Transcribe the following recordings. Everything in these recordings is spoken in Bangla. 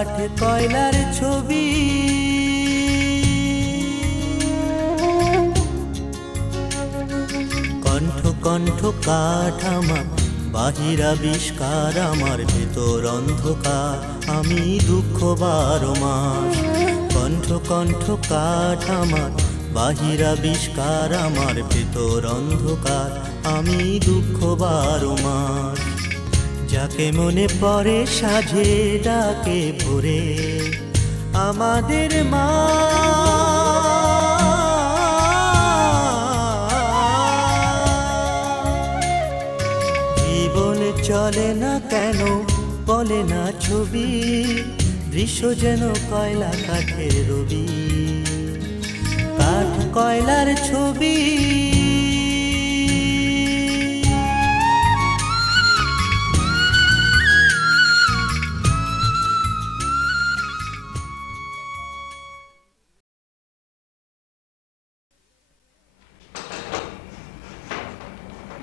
কাঠ কয়লার ছবি, কণ্ঠ কণ্ঠ কাঠ আমার, বাহির আবিষ্কার আমার, ভেতর অন্ধকার আমি দুঃখ 12 মাস। কণ্ঠ কণ্ঠ কাঠ আমার, বাহির আবিষ্কার আমার, ভেতর অন্ধকার আমি দুঃখ 12 মাস। যাকে মনে পড়ে সাঝে ডাকে ভোরে আমাদের মা, জীবনে চলে না কেন বলে না ছবি, দৃশ্য যেন কয়লা কাঠের রবি, কাঠ কয়লার ছবি।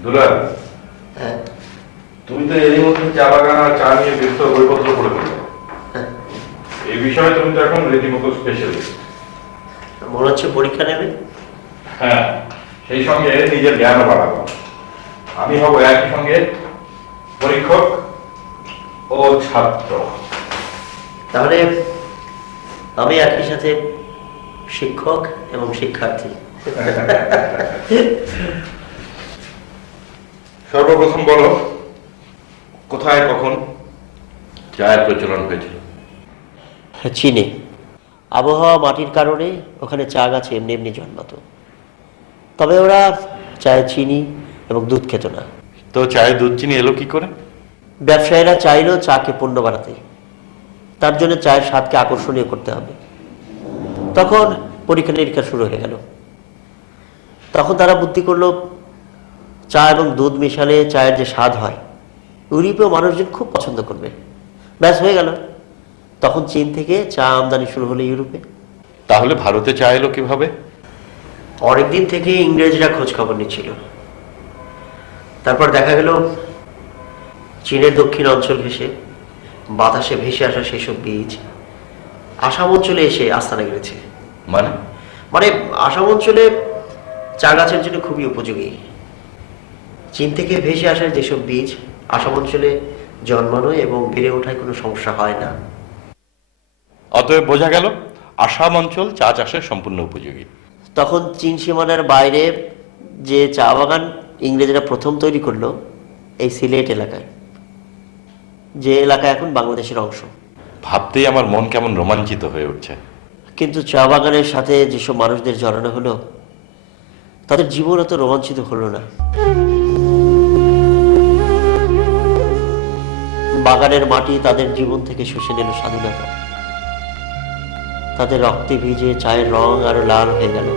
দুলাল, তুমি তো এরই মধ্যে চা বাগান আর চা নিয়ে ব্যস্ত বইপত্র পড়ে ফেলো। এই বিষয়ে তুমি তো এখন রীতিমতো স্পেশালিস্ট। মনে হচ্ছে পরীক্ষা নেবে। হ্যাঁ, সেই সঙ্গে নিজের জ্ঞানও বাড়াবো। আমি হব একই সঙ্গে পরীক্ষক ও ছাত্র। তাহলে আমি একই সাথে শিক্ষক এবং শিক্ষার্থী। সর্বপ্রথম বলো, কোথায় কখন চায়ের প্রচলন হয়েছিল? চীনে। আবহাওয়া মাটির কারণে ওখানে চা গাছ এমনি এমনি জন্মাতো, তবে ওরা চায়ে চিনি এবং দুধ খেত না। তো চায়ে দুধ চিনি এলো কি করে? ব্যবসায়ীরা চাইলো চাকে পণ্য বানাতে, তার জন্য চায়ের স্বাদকে আকর্ষণীয় করতে হবে। তখন পরীক্ষা নিরীক্ষা শুরু হয়ে গেল। তখন তারা বুদ্ধি করলো চা এবং দুধ মিশালে চায়ের যে স্বাদ হয় ইউরোপীয় মানুষজন খুব পছন্দ করবে। ব্যাস হয়ে গেল। তখন চীন থেকে চা আমদানি শুরু হলো ইউরোপে। তাহলে ভারতে চা এলো কিভাবে? অনেকদিন থেকে ইংরেজরা খোঁজ খবর নিচ্ছিল। তারপর দেখা গেল চীনের দক্ষিণ অঞ্চল ঘেঁষে বাতাসে ভেসে আসা সেসব বীজ আসাম অঞ্চলে এসে আস্তানা গেড়েছে। মানে মানে আসাম অঞ্চলে চা গাছের জন্য খুবই উপযোগী। চীন থেকে ভেসে আসা যেসব বীজ আসাম অঞ্চলে জন্মানো এবং বেড়ে ওঠায় কোনো সমস্যা হয় না। অতএব বোঝা গেল আসাম অঞ্চল চা চাষের সম্পূর্ণ উপযোগী। তখন চীন সীমানার বাইরে যে চা বাগান ইংরেজরা প্রথম তৈরি করলো এই সিলেট এলাকায়, যে এলাকা এখন বাংলাদেশের অংশ। ভাবতেই আমার মন কেমন রোমাঞ্চিত হয়ে উঠছে। কিন্তু চা বাগানের সাথে যেসব মানুষদের জড়ানো হলো তাদের জীবন এত রোমাঞ্চিত হলো না। বাগানের মাটি তাদের জীবন থেকে শুষে নিল স্বাধীনতা। তাদের রক্তে ভিজে চায়ের রং আরো লাল হয়ে গেল।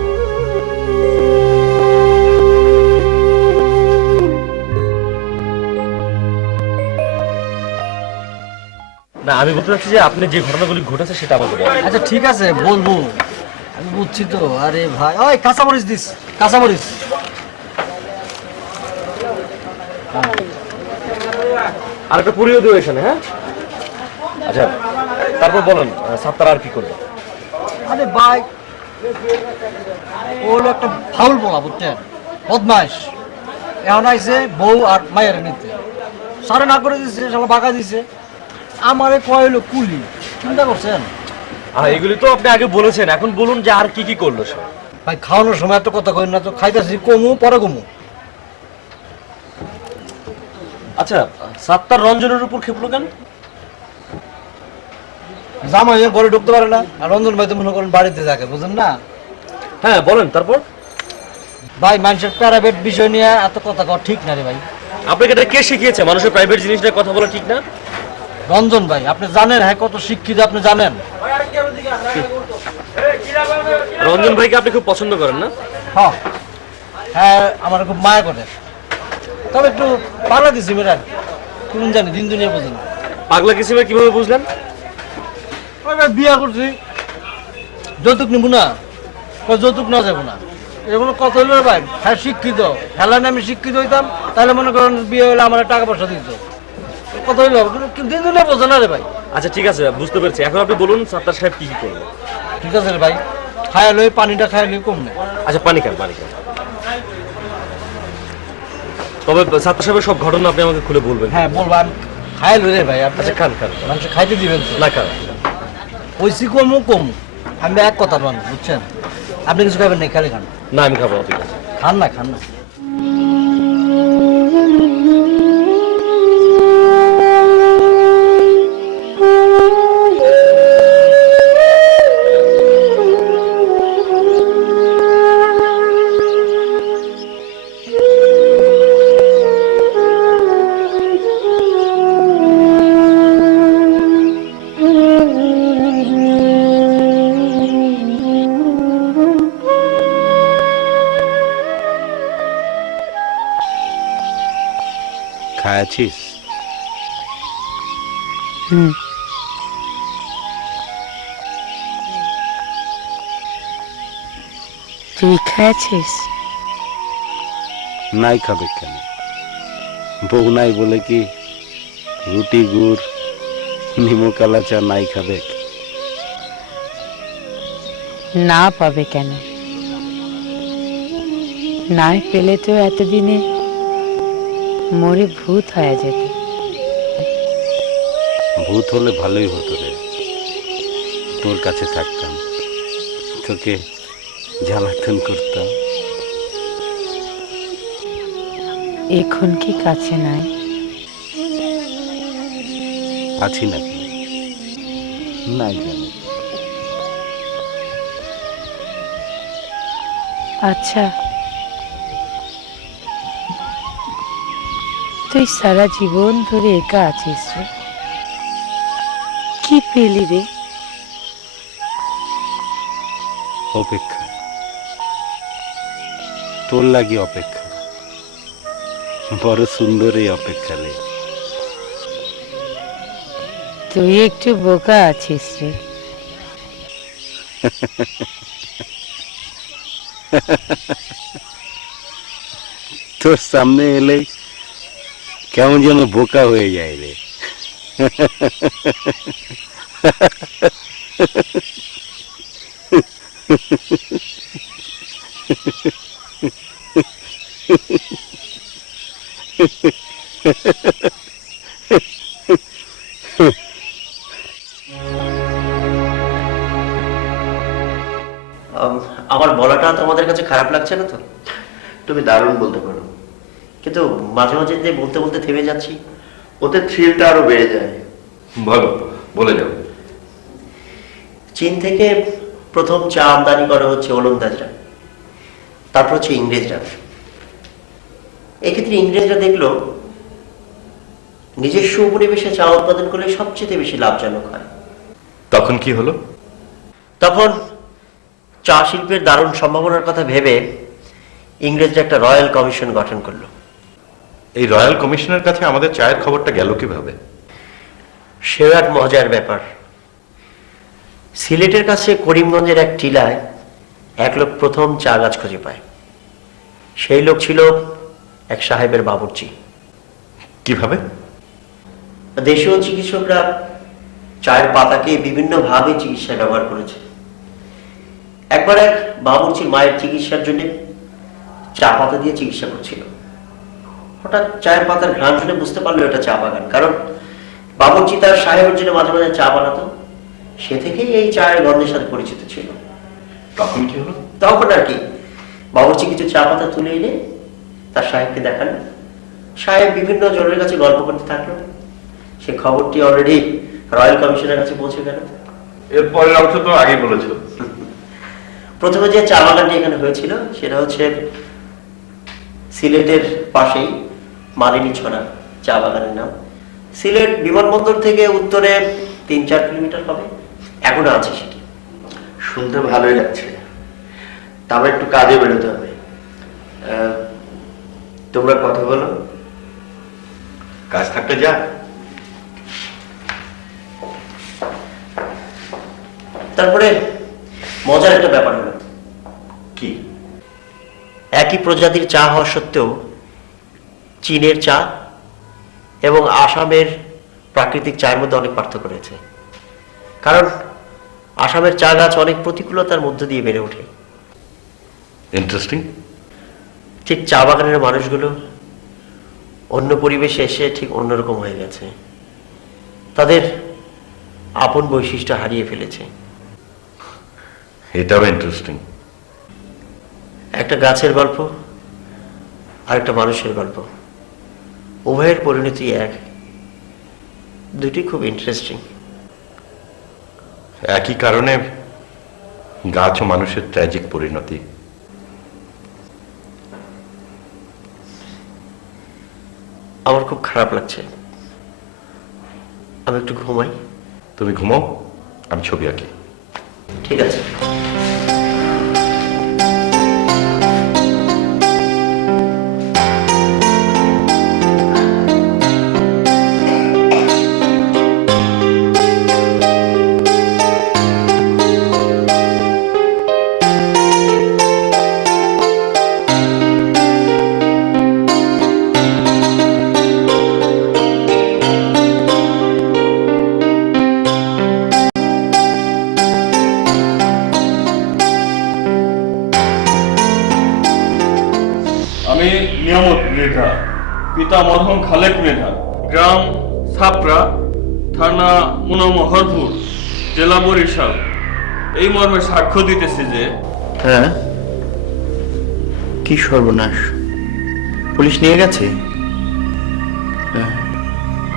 না, আমি বলতে চাচ্ছি যে আপনি যে ঘটনাগুলি ঘটেছে সেটা আমাকে বলুন। আচ্ছা ঠিক আছে, বলবো, আমি বুঝছি তো। আরে ভাই, ওই কাঁচামরিচ দিস, কাঁচামরিচ। আর একটা পুরিও দিও এখানে। হ্যাঁ, আচ্ছা, তারপর বলেন সাত্তার আর কি করবে? আরে ভাই, ও হলো একটা ফাউল বলা, বুঝছেন, বদমাইশ। এখন আইসে বউ আর মায়ের নিতে, সারে না করে দিচ্ছে, সব বাঁকা দিছে। আমারে কয়লো কুলি, চিন্তা করছেন? এগুলি তো আপনি আগে বলেছেন, এখন বলুন যে আর কি কি করলো সে। ভাই খাওয়ানোর সময় এত কথা কই না তো, খাইতেছি কমু পরে কমু। আচ্ছা, সাত্তার রঞ্জনের উপর খেপলো কেন? জামাই ঘরে ঢুকতে পারে না, আর রঞ্জন ভাই তো মনে করেন বাড়িতে থাকে, বুঝলেন না? হ্যাঁ বলেন তারপর। ভাই মানুষের প্রাইভেট বিষয় নিয়ে এত কথা কওয়া ঠিক না রে ভাই। আপনাকে এটা কে শিখিয়েছে মানুষের প্রাইভেট জিনিস নিয়ে কথা বলা ঠিক না? রঞ্জন ভাই, আপনি জানেন হ্যাঁ কত শিক্ষিত, আপনি জানেন। রঞ্জন ভাইকে আপনি খুব পছন্দ করেন না? হ্যাঁ হ্যাঁ, আমার খুব মায়া করে, তবে একটু পাগলা দিছি মেয়েরা, কোন জানি দিন দুনিয়া বোঝে না। পাগলা কিসিমে কিভাবে বুঝলেন? বিয়া করছি, যৌতুক নিব না, যৌতুক না যাবো না, এগুলো কত হইল রে ভাই। হ্যাঁ শিক্ষিত, খেলায় আমি শিক্ষিত হইতাম তাহলে মনে করেন বিয়ে হইলে আমার টাকা পয়সা দিত। কথা হইলো কিন্তু দিন দিনে বোঝে না রে ভাই। আচ্ছা ঠিক আছে বুঝতে পেরেছি, এখন আপনি বলুন সাত্তার সাহেব কি কি করবে। ঠিক আছে রে ভাই, খায়া লই পানিটা খায়া লই কম না। আচ্ছা পানি খান। তবে সাত্তার সাহেবের সব ঘটনা আপনি আমাকে খুলে বলবেন। হ্যাঁ বলবো, আমি খায়া লই রে ভাই। আপনি আচ্ছা খান। মানুষ খাইতে দিবেন তো? না খান। ওইসি কমু আমি এক কথা মানুষ, বুঝছেন? আপনি কিছু খাবেন নাই, খালি খান। না আমি খাবো না, ঠিক আছে। খান না। খায়াছিস? তুই খেয়েছিস? নাই খাবে কেন? বউ নাই বলে কি রুটি গুড় নিমক আলা চা নাই খাবে? না পাবে কেন? নাই পেলে তো এতদিনে মরে ভূত হয়ে যেত। ভূত হলে ভালোই হতো রে, তোর কাছে থাকতাম, তোকে জ্বালাতন করতাম। এখন কি কাছে নাই? আছি নাকি? নাই জানি। আচ্ছা, তুই সারা জীবন ধরে একা আছিস রে, কি পেলি রে? অপেক্ষা, তোর লাগি অপেক্ষা, বড় সুন্দর এই অপেক্ষা রে। তুই একটু বোকা আছিস রে। তোর সামনে এলেই কেমন যেন বোকা হয়ে যায় রে। আমার বলাটা তোমাদের কাছে খারাপ লাগছে না তো? তুমি দারুণ বলতে পারো, কিন্তু মাঝে মাঝে যে বলতে বলতে থেমে যাচ্ছি। ওতে থ্রিলটা আরো বেড়ে যায়। বলে যাও। চীন থেকে প্রথম চা আমদানি করা হচ্ছে ওলন্দাজরা, তারপর হচ্ছে ইংরেজরা। এক্ষেত্রে ইংরেজরা দেখলো নিজস্ব উপনিবেশে চা উৎপাদন করলে সবচেয়ে বেশি লাভজনক হয়। তখন কি হলো? তখন চা শিল্পের দারুণ সম্ভাবনার কথা ভেবে ইংরেজরা একটা রয়্যাল কমিশন গঠন করলো। এই রয়্যাল কমিশনের কাছে আমাদের চায়ের খবরটা গেল কিভাবে? সেও এক মজার ব্যাপার। সিলেটের কাছে করিমগঞ্জের এক টিলায় এক লোক প্রথম চা গাছ খুঁজে পায়। সেই লোক ছিল এক সাহেবের বাবুর্চি। কিভাবে? দেশীয় চিকিৎসকরা চায়ের পাতাকে বিভিন্নভাবে চিকিৎসায় ব্যবহার করেছে। একবার এক বাবুর্চির মায়ের চিকিৎসার জন্য চা পাতা দিয়ে চিকিৎসা করছিল। হঠাৎ চায়ের পাতার ঘ্রাণ শুনে বুঝতে পারলো এটা চা বাগান, কারণ বাবুর্চি তার সাহেবের জন্য মাঝে মাঝে চা বানাতো। সে থেকেই এই চায়ের গন্ধের সাথে পরিচিত ছিল। তখন কি হলো? তখন আর কি, বাবুর্চি কিছু চা পাতা তুলে এনে তার সাহেবকে দেখান। সাহেব বিভিন্ন জনের কাছে গল্প করতে থাকলো। সে খবরটি অলরেডি রয়্যাল কমিশনের কাছে পৌঁছে গেল। এর পরের অংশ তো আগেই বলেছো। প্রথমে যে চা বাগানটি এখানে হয়েছিল সেটা হচ্ছে সিলেটের পাশেই মালিনী ছড়া চা বাগানের নাম। সিলেট বিমানবন্দর থেকে উত্তরে 3-4 কিলোমিটার হবে, এখনো আছে সেটি। শুনতে ভালোই লাগছে, তবে একটু কাজে বেরোতে হবে। তোমরা কথা বলো। কাজ থাকতে যা। তারপরে মজার একটা ব্যাপার হলো। কি? একই প্রজাতির চা হওয়া সত্ত্বেও চীনের চা এবং আসামের প্রাকৃতিক চায়ের মধ্যে অনেক পার্থক্য রয়েছে। কারণ আসামের চা গাছ অনেক প্রতিকূলতার মধ্য দিয়ে বেড়ে ওঠে। ইন্টারেস্টিং। ঠিক চা বাগানের মানুষগুলো অন্য পরিবেশে এসে ঠিক অন্যরকম হয়ে গেছে, তাদের আপন বৈশিষ্ট্য হারিয়ে ফেলেছে। এটাও ইন্টারেস্টিং। একটা গাছের গল্প আর একটা মানুষের গল্প, উভয়ের পরিণতি এক, দুটি খুব ইন্টারেস্টিং। একই কারণে গাছ ও মানুষের ট্র্যাজিক পরিণতি। আমার খুব খারাপ লাগছে, আমি একটু ঘুমাই। তুমি ঘুমাও, আমি ছবি আঁকি। ঠিক আছে। আমি নিয়ামত মৃধা, পিতা মরহুম খালেক মৃধা, গ্রাম ছাপড়া, থানা মুনামহরপুর, জেলা বরিশাল, এই মর্মে সাক্ষ্য দিতেছি যে হ্যাঁ, কি সর্বনাশ! পুলিশ নিয়ে গেছে?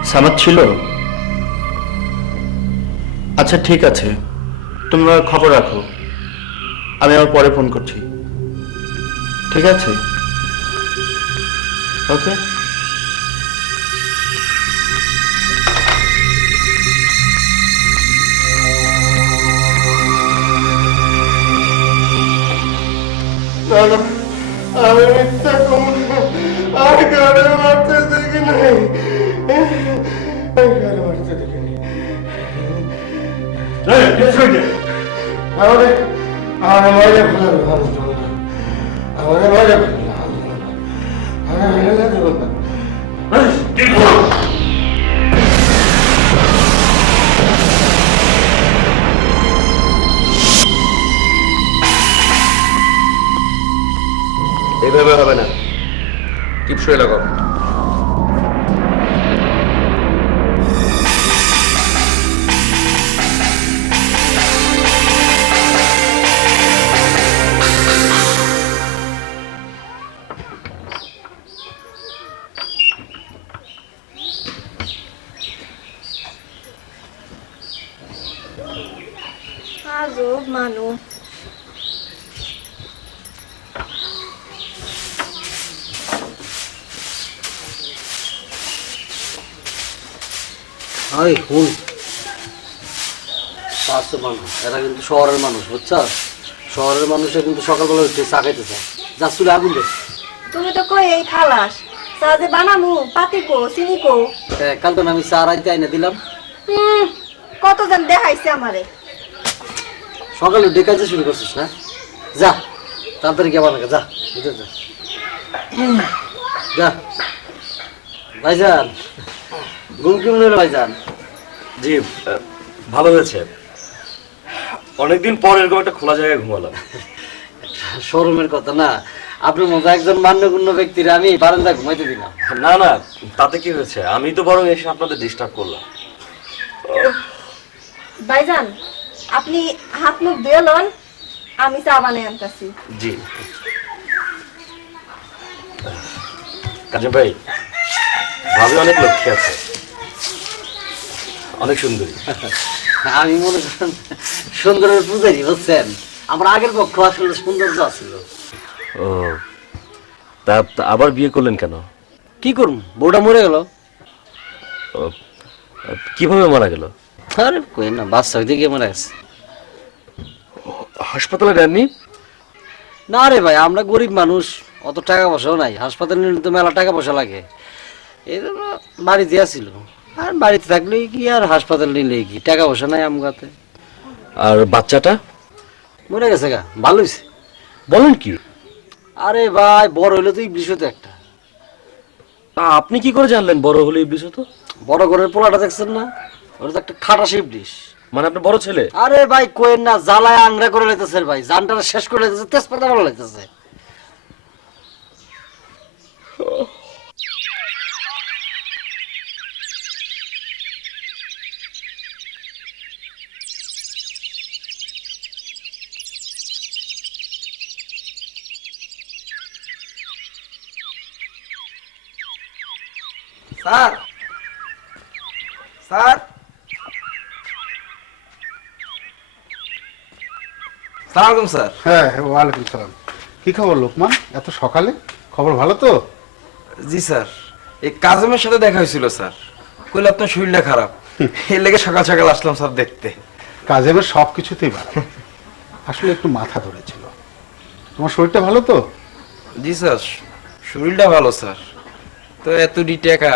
সামাদ ছিল? আচ্ছা ঠিক আছে, তোমরা খবর রাখো, আমি আবার পরে ফোন করছি। ঠিক আছে, ওকে। আমি মিথ্যা কমন, আমি কারে মারতে দেখি নাই, আমি কারে মারতে দেখিনি। আমাদের আমার মাঝে ফেলার ভালো, আমাদের মাঝে এইভাবে হবে না, টিপসই লাগাও। আজব মানুষ। আরে হুন, পাঁচশো মানুষ, এরা কিন্তু শহরের মানুষ, বুঝছো? শহরের মানুষে কিন্তু সকালবেলা উঠে চা খাইতে চায়, যা চুলে আগুন দে। তুমি তো কই এই খালাস চা যে বানামু, পাতি কো, চিনি কো। কাল তো আমি চা রাইতে আইনে দিলাম। কতজন দেখাইছে আমারে। সকালে উঠে কাজে শুরু করছিস না? যা তাড়াতাড়ি গিয়ে বানাকা, যা ভিতরে যা, যা। ভাইজান, ঘুম কেমন হলো ভাইজান? জি ভালো হয়েছে, অনেকদিন পর এরকম একটা খোলা জায়গায় ঘুমালাম। শোরুমের কথা না, আপনার মতো একজন মান্যগণ্য ব্যক্তির আমি বারান্দায় ঘুমাইতে দিলাম। না না, তাতে কি হয়েছে, আমি তো বরং এসে আপনাদের ডিস্টার্ব করলাম। ভাইজান, আপনি হাত মুখ ধুয়ে লন, আমি চা বানিয়ে আনতেছি। জি কাজে ভাই, ভাবি অনেক লক্ষ্মী আছে, অনেক সুন্দরী। আমি মনে করেন সুন্দরের পূজারি, বুঝছেন? আমার আগের পক্ষ আসলে সৌন্দর্য আছিল। ও, তা আবার বিয়ে করলেন কেন? কি করুন, বউটা মরে গেল। ও, কিভাবে মারা গেল? আরে কই না, বাচ্চা হইতে গিয়ে মারা গেছে। হাসপাতালে নেননি? না রে ভাই, আমরা গরিব মানুষ, অত টাকা পয়সাও নাই, হাসপাতালে নিলে তো মেলা টাকা পয়সা লাগে, এই জন্য বাড়িতে আসছিল। আর বাড়িতে থাকলে কি আর হাসপাতালে নিলে কি, টাকা পয়সা নাই আমগাতে। আর বাচ্চাটা মরে গেছে গা, ভালো হয়েছে। বলেন কি? আরে ভাই, বড় হইলে তো ইংলিশ হতো একটা। তা আপনি কি করে জানলেন বড় হলে ইবলিশ হতো? বড় ঘরের পোলাটা দেখছেন না, ওটা তো একটা খাটা শিবডিশ। মানে আপনার বড় ছেলে? আরে ভাই কোয়েন না, জ্বালায় আংরা করে লাইতেছে ভাই, জানটা শেষ করে লাইতেছে, তেজপাতা বলে লাইতেছে। স্যার, স্যার, সালাম স্যার। হ্যাঁ, ওয়ালাইকুম সালাম। কি খবর লোকমান, এত সকালে? খবর ভালো তো? জি স্যার, এই কাজেমের সাথে দেখা হয়েছিল স্যার, কইলে আপনার শরীরটা খারাপ, এর লেগে সকাল সকাল আসলাম স্যার দেখতে। কাজের সব কিছুতেই ভালো, আসলে একটু মাথা ধরেছিল। তোমার শরীরটা ভালো তো? জি স্যার, শরীরটা ভালো স্যার। তো এত টাকা,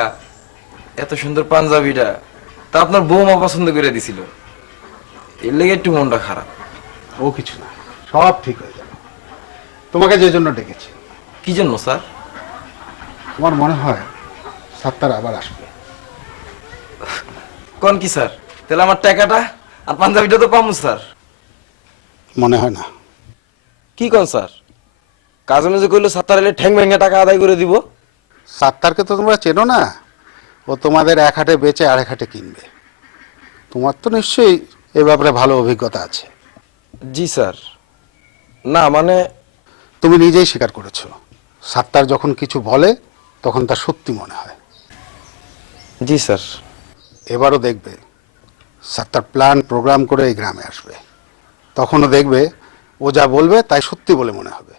এত সুন্দর পাঞ্জাবিটা তা আপনার বৌমা পছন্দ করে দিছিল, এর লেগে একটু মনটা খারাপ। ও কিছু না, সব ঠিক হয়ে যাবে। তোমাকে যে জন্য ডেকেছি। কি জন্য স্যার? তোমার মনে হয় সাত্তার আবার আসবে? কোন কি স্যার? তাহলে আমার টাকাটা আর পাঞ্জাবিটা তো পাবো স্যার। মনে হয় না। কি কোন স্যার? কাজে যে কইলো সাত্তার এলে ঠ্যাং ভেঙে টাকা আদায় করে দিব। সাত্তারকে তো তোমরা চেনো না, ও তোমাদের এক হাটে বেচে আরেক হাটে কিনবে। তোমার তো নিশ্চয়ই এ ব্যাপারে ভালো অভিজ্ঞতা আছে। জি স্যার। না মানে তুমি নিজেই স্বীকার করেছো, সাত্তার যখন কিছু বলে তখন তার সত্যি মনে হয়। জি স্যার। এবারও দেখবে সাত্তার প্ল্যান প্রোগ্রাম করে এই গ্রামে আসবে, তখনও দেখবে ও যা বলবে তাই সত্যি বলে মনে হবে।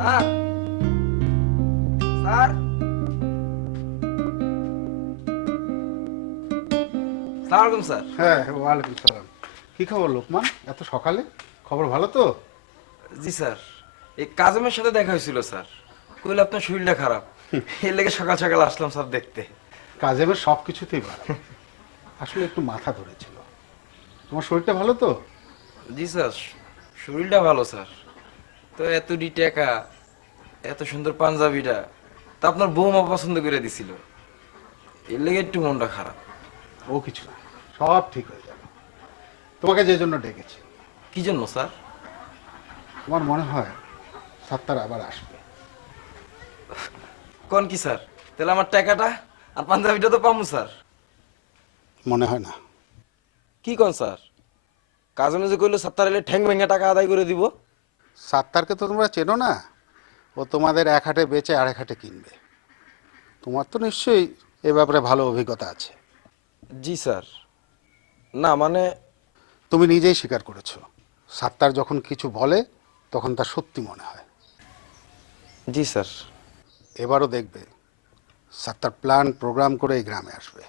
স্যার, স্যার, সালাম স্যার। হ্যাঁ, ওয়ালাইকুম সালাম। কি খবর লোকমান, এত সকালে? খবর ভালো তো? জি স্যার, এই কাজেমের সাথে দেখা হয়েছিল স্যার, কইলে আপনার শরীরটা খারাপ, এর লেগে সকাল সকাল আসলাম স্যার দেখতে। কাজের সব কিছুতেই ভালো, আসলে একটু মাথা ধরেছিল। তোমার শরীরটা ভালো তো? জি স্যার, শরীরটা ভালো স্যার। তো এত টাকা, এত সুন্দর পাঞ্জাবিটা তা আপনার বৌমা পছন্দ করে দিছিল, এর লেগে একটু মনটা খারাপ। ও কিছু না, সব ঠিক হয়ে যাবে। তোমাকে যে জন্য ডেকেছি। কি জন্য স্যার? তোমার মনে হয় সাত্তার আবার আসবে? কোন কি স্যার? তাহলে আমার টাকাটা আর পাঞ্জাবিটা তো পাবো স্যার। মনে হয় না। কি কোন স্যার? কাজে যে কইলো সাত্তার এলে ঠ্যাং ভেঙে টাকা আদায় করে দিব। সাত্তারকে তো তোমরা চেনো না, ও তোমাদের এক হাটে বেচে আরেক হাটে কিনবে। তোমার তো নিশ্চয়ই এ ব্যাপারে ভালো অভিজ্ঞতা আছে। জি স্যার। না মানে তুমি নিজেই স্বীকার করেছো, সাত্তার যখন কিছু বলে তখন তার সত্যি মনে হয়। জি স্যার। এবারও দেখবে সাত্তার প্ল্যান প্রোগ্রাম করে এই গ্রামে আসবে,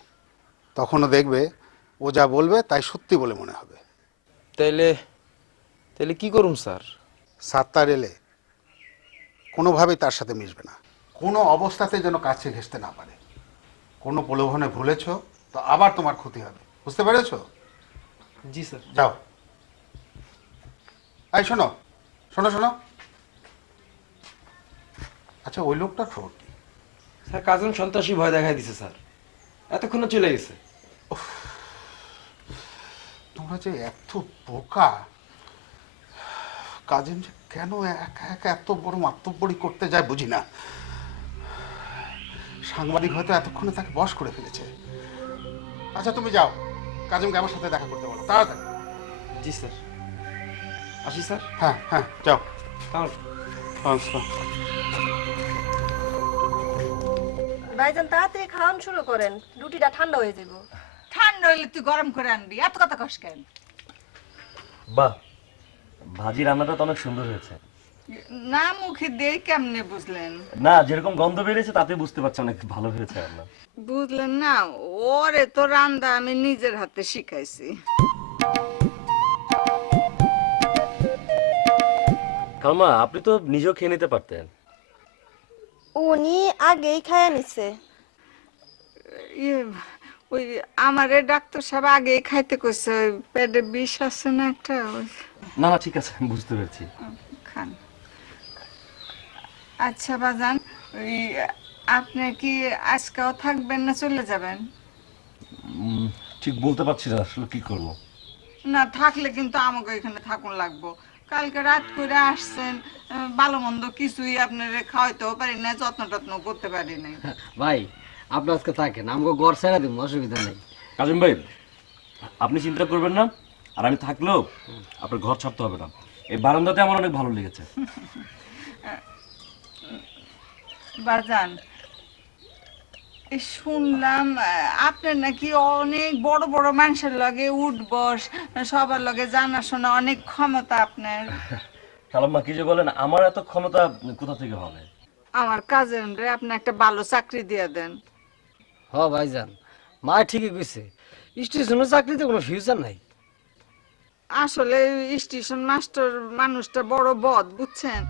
তখনও দেখবে ও যা বলবে তাই সত্যি বলে মনে হবে। তাইলে তাইলে কি করুম স্যার? সাত্তার এলে কোনোভাবেই তার সাথে মিশবে না, কোনো অবস্থাতে যেন কাছে ঘেঁষতে না পারে। কোনো প্রলোভনে ভুলেছ তো আবার তোমার ক্ষতি হবে, বুঝতে পেরেছো? জি স্যার। যাও। এই শোনো শোনো শোনো, আচ্ছা ওই লোকটার খবর কি? স্যার কাজেম সন্ত্রাসী ভয় দেখাই দিছে স্যার, এতক্ষণে চলে গেছে। তোমরা যে এত বোকা, কাজিন যে কেন একা একা এত বড় মাতব্বরি করতে যায় বুঝি না। সাংবাদিক হয়তো এতক্ষণে তাকে বশ করে ফেলেছে। আচ্ছা তুমি যাও, কাজিমকে আমার সাথে দেখা করতে বলো তাড়াতাড়ি। জি স্যার। আসি স্যার। হ্যাঁ হ্যাঁ যাও। তাহলে আচ্ছা। ভাইজান তাড়াতাড়ি খাওয়ান শুরু করেন, রুটিটা ঠান্ডা হয়ে যাবো। ঠান্ডা হইলে তুই গরম করে আনবি, এত কথা কস কেন? বাহ, ভাজি রান্নাটা তো অনেক সুন্দর হয়েছে। না মুখে দিয়ে কেমনে বুঝলেন? না, যেরকম গন্ধ বেরিয়েছে তাতে বুঝতে পারছি অনেক ভালো হয়েছে রান্না। বুঝলেন না, ওরে তো রান্না আমি নিজের হাতে শিখাইছি। খালমা আপনি তো নিজেও খেয়ে নিতে পারতেন। উনি আগেই খায়া নিছে। ওই আমারে ডাক্তার সাহেব আগে খাইতে কইছে, ওই পেটে বিষ আছে না একটা, ওই না না ঠিক আছে, বুঝতে পেরেছি। খান। আচ্ছা বাজান, ওই আপনি কি আজকেও থাকবেন না চলে যাবেন? ঠিক বলতে পারছি না আসলে কি করব। না থাকলে কিন্তু আমাকে এখানে থাকুন লাগবো। কালকে রাত করে আসছেন, ভালো মন্দ কিছুই আপনারে খাওয়াইতেও পারি না, যত্ন টত্ন করতে পারি নাই। ভাই আপনি আজকে থাকেন, আমাকে ঘর ছেড়ে দিব, অসুবিধা নেই। কাজিম ভাই আপনি চিন্তা করবেন না, আর আমি থাকলেও আপনার ঘর ছাড়তে হবে না। এই বারান্দাতে আমার অনেক ভালো লেগেছে। বাজান, শুনলাম আপনার নাকি অনেক বড় বড় মানুষের লগে উঠবস, সবার লগে জানাশোনা, অনেক ক্ষমতা আপনার। খালাম্মা কি যে বলেন, আমার এত ক্ষমতা কোথা থেকে হবে? আমার কাজের রে আপনি একটা ভালো চাকরি দিয়ে দেন। হ ভাইজান, মা ঠিকই কইছে, স্টেশনের চাকরিতে কোনো ফিউচার নাই। আসলে স্টেশন মাস্টার মানুষটা বড় বদ, বুঝছেন?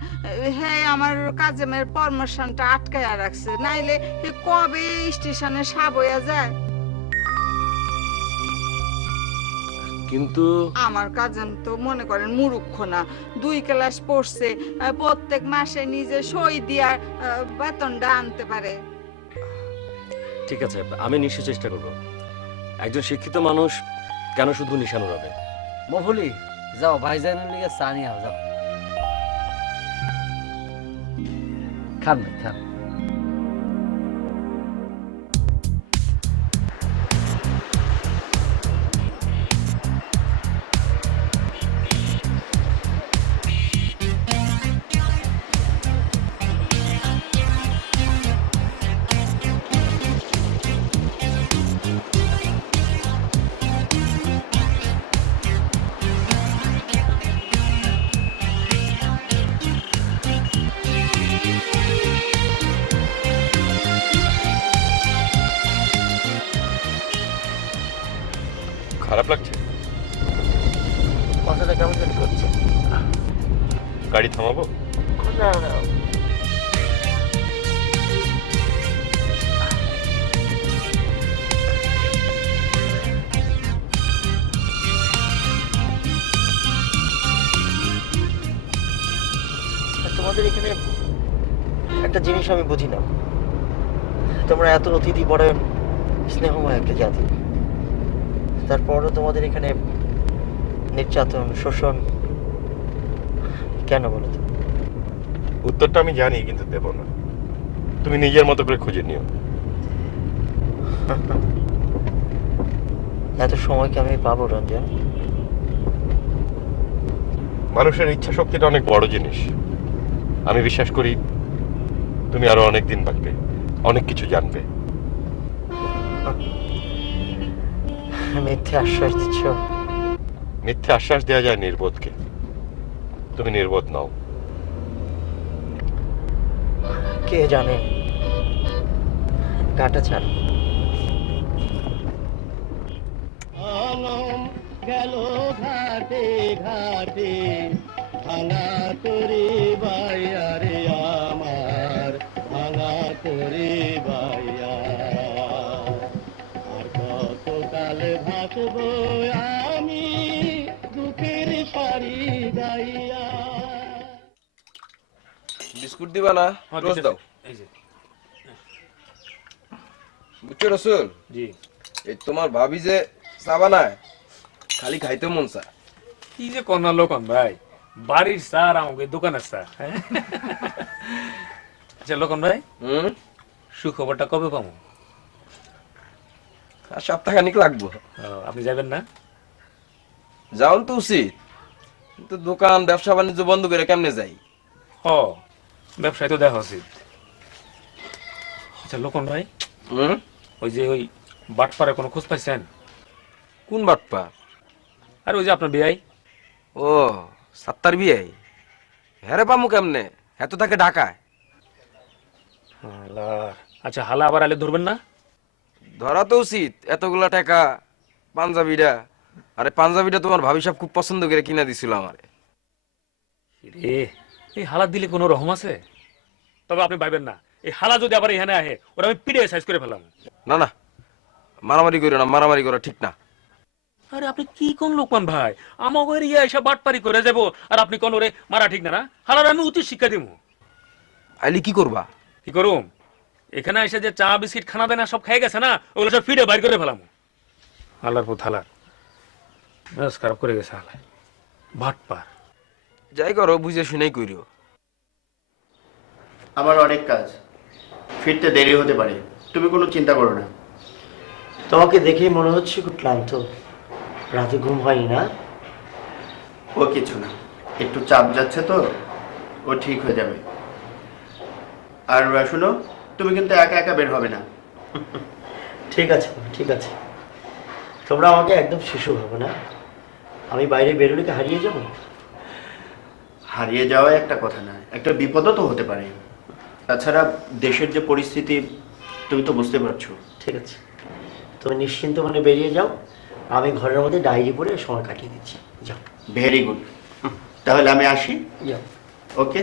হ্যাঁ, আমার কাজের প্রমোশনটা আটকায়া রাখছে, নাইলে কবে স্টেশনে সাব হইয়া যায়। কিন্তু আমার কাজন তো মনে করেন মুরুক্ষ না, 2 ক্লাস পড়ছে, প্রত্যেক মাসে নিজে সই দিয়া বেতনটা আনতে পারে। ঠিক আছে, আমি নিশ্চয় চেষ্টা করব। একজন শিক্ষিত মানুষ কেন শুধু নিশানো রবে? মফুলি যাও, ভাইজানের লিগে চা নিয়ে আও, যাও। খান ভাই খান। খারাপ লাগছে? মাথাটা কেমন জানি করছে। গাড়ি থামাবো? না না, তোমাদের এখানে একটা জিনিস আমি বুঝি না, তোমরা এত অতিথি পরায়ণ স্নেহময় একটা জাতি, তারপরও তোমাদের এখানে নির্যাতন শোষণ কেন বলো তো? উত্তরটা আমি জানি, কিন্তু দেব না। তুমি নিজের মতো করে খুঁজে নিও। এত সময় কি আমি পাবো রঞ্জন? মানুষের ইচ্ছা শক্তিটা অনেক বড় জিনিস। আমি বিশ্বাস করি তুমি আরো অনেক দিন বাঁচবে, অনেক কিছু জানবে। মিথ্যে আশ্বাস দিচ্ছ? মিথ্যে আশ্বাস দেওয়া যায় নির্বোধকে। তুমি নির্বোধ নও। কে জানে, কাটা ছাড়। গেল ঘাটে ঘাটে ভাঙা তোরে বাইয়া রে আমার, ভাঙা তোরে বাইয়া। আর কতকাল ভাসবো আমি দুঃখের সারি গাইয়া। বিস্কুট দিবা না? রোজ দাও। বুঝছো রসুল? জি। এই তোমার ভাবি যে চা বানায়, খালি খাইতে মন চা। কি যে কন্যা লোকন ভাই, বাড়ির চা আর আমাকে দোকানের চা। আচ্ছা লোকন ভাই, সুখবরটা কবে পাবো? আর সপ্তাহখানিক লাগবো। আপনি যাবেন না? যাওন তো উচিত, কিন্তু দোকান ব্যবসা বাণিজ্য বন্ধ করে কেমনে যাই? ও, ব্যবসায় তো দেখা উচিত। আচ্ছা লোকন ভাই, ওই যে ওই বাটপাড়ার কোনো খোঁজ পাইছেন? কোন বাটপা? আর ওই যে আপনার বিয়াই। ও সাত্তার বিয়াই? হ্যাঁ পামু কেমনে, এত থাকে ঢাকায়। আচ্ছা হালা আবার আলে ধরবেন না? ধরা তো উচিত, এতগুলা টাকা পাঞ্জাবিটা। আরে পাঞ্জাবিটা তোমার ভাবি সব খুব পছন্দ করে কিনা দিছিল আমারে। রে এই হালা দিলে কোনো রহম আছে? তবে আপনি ভাইবেন না, এই হালা যদি আবার এখানে আহে ওরা আমি পিড়ে সাইজ করে ফেলাম। না না, মারামারি করো না, মারামারি করা ঠিক না। আরে আপনি কি কোন লোকমান ভাই, আমাকে ইয়া এসে বাটপারি করে যাবো আর আপনি কোন ওরে মারা ঠিক না? না হালার আমি উচিত শিক্ষা দিব। আইলি কি করবা? কি করুম? এখানে এসে যে চা বিস্কিট খানা দেনা সব খেয়ে গেছে না, ওগুলো সব ফিরে বাইর করে ফেলাম। হালার পর হালার বেশ খারাপ করে গেছে হালায়, বাটপার। যাই করো বুঝে শুনেই কইরো। আমার অনেক কাজ, ফিরতে দেরি হতে পারে, তুমি কোনো চিন্তা করো না। তোমাকে দেখেই মনে হচ্ছে খুব ক্লান্ত, রাতে ঘুম হয়নি না? ও কিছু না, একটু চাপ যাচ্ছে তো, ও ঠিক হয়ে যাবে। আর শোনো, তুমি কিন্তু একা একা বের হবে না। ঠিক আছে ঠিক আছে, তোমরা আমাকে একদম শিশু ভাবো না। আমি বাইরে বেরোলে কি হারিয়ে যাবো? হারিয়ে যাওয়া একটা কথা না, একটা বিপদও তো হতে পারে। তাছাড়া দেশের যে পরিস্থিতি তুমি তো বুঝতে পারছো। ঠিক আছে, তুমি নিশ্চিন্ত মনে বেরিয়ে যাও, আমি ঘরের মধ্যে ডায়েরি পড়ে সময় কাটিয়ে দিচ্ছি। যাও। ভেরি গুড, তাহলে আমি আসি। যাও। ওকে।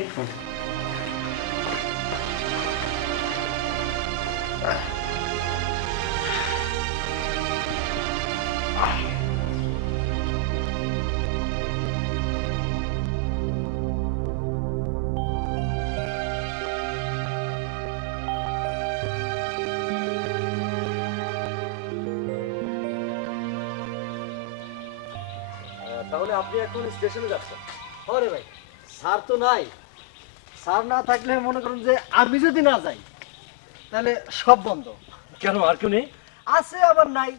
তাহলে আপনি এখন স্টেশনে যাচ্ছেন? আরে ভাই, স্যার তো নাই। স্যার না থাকলে মনে করুন যে আমি যদি না যাই তাহলে সব বন্ধ। কেন, আর কেউ নেই? আছে আবার নাই,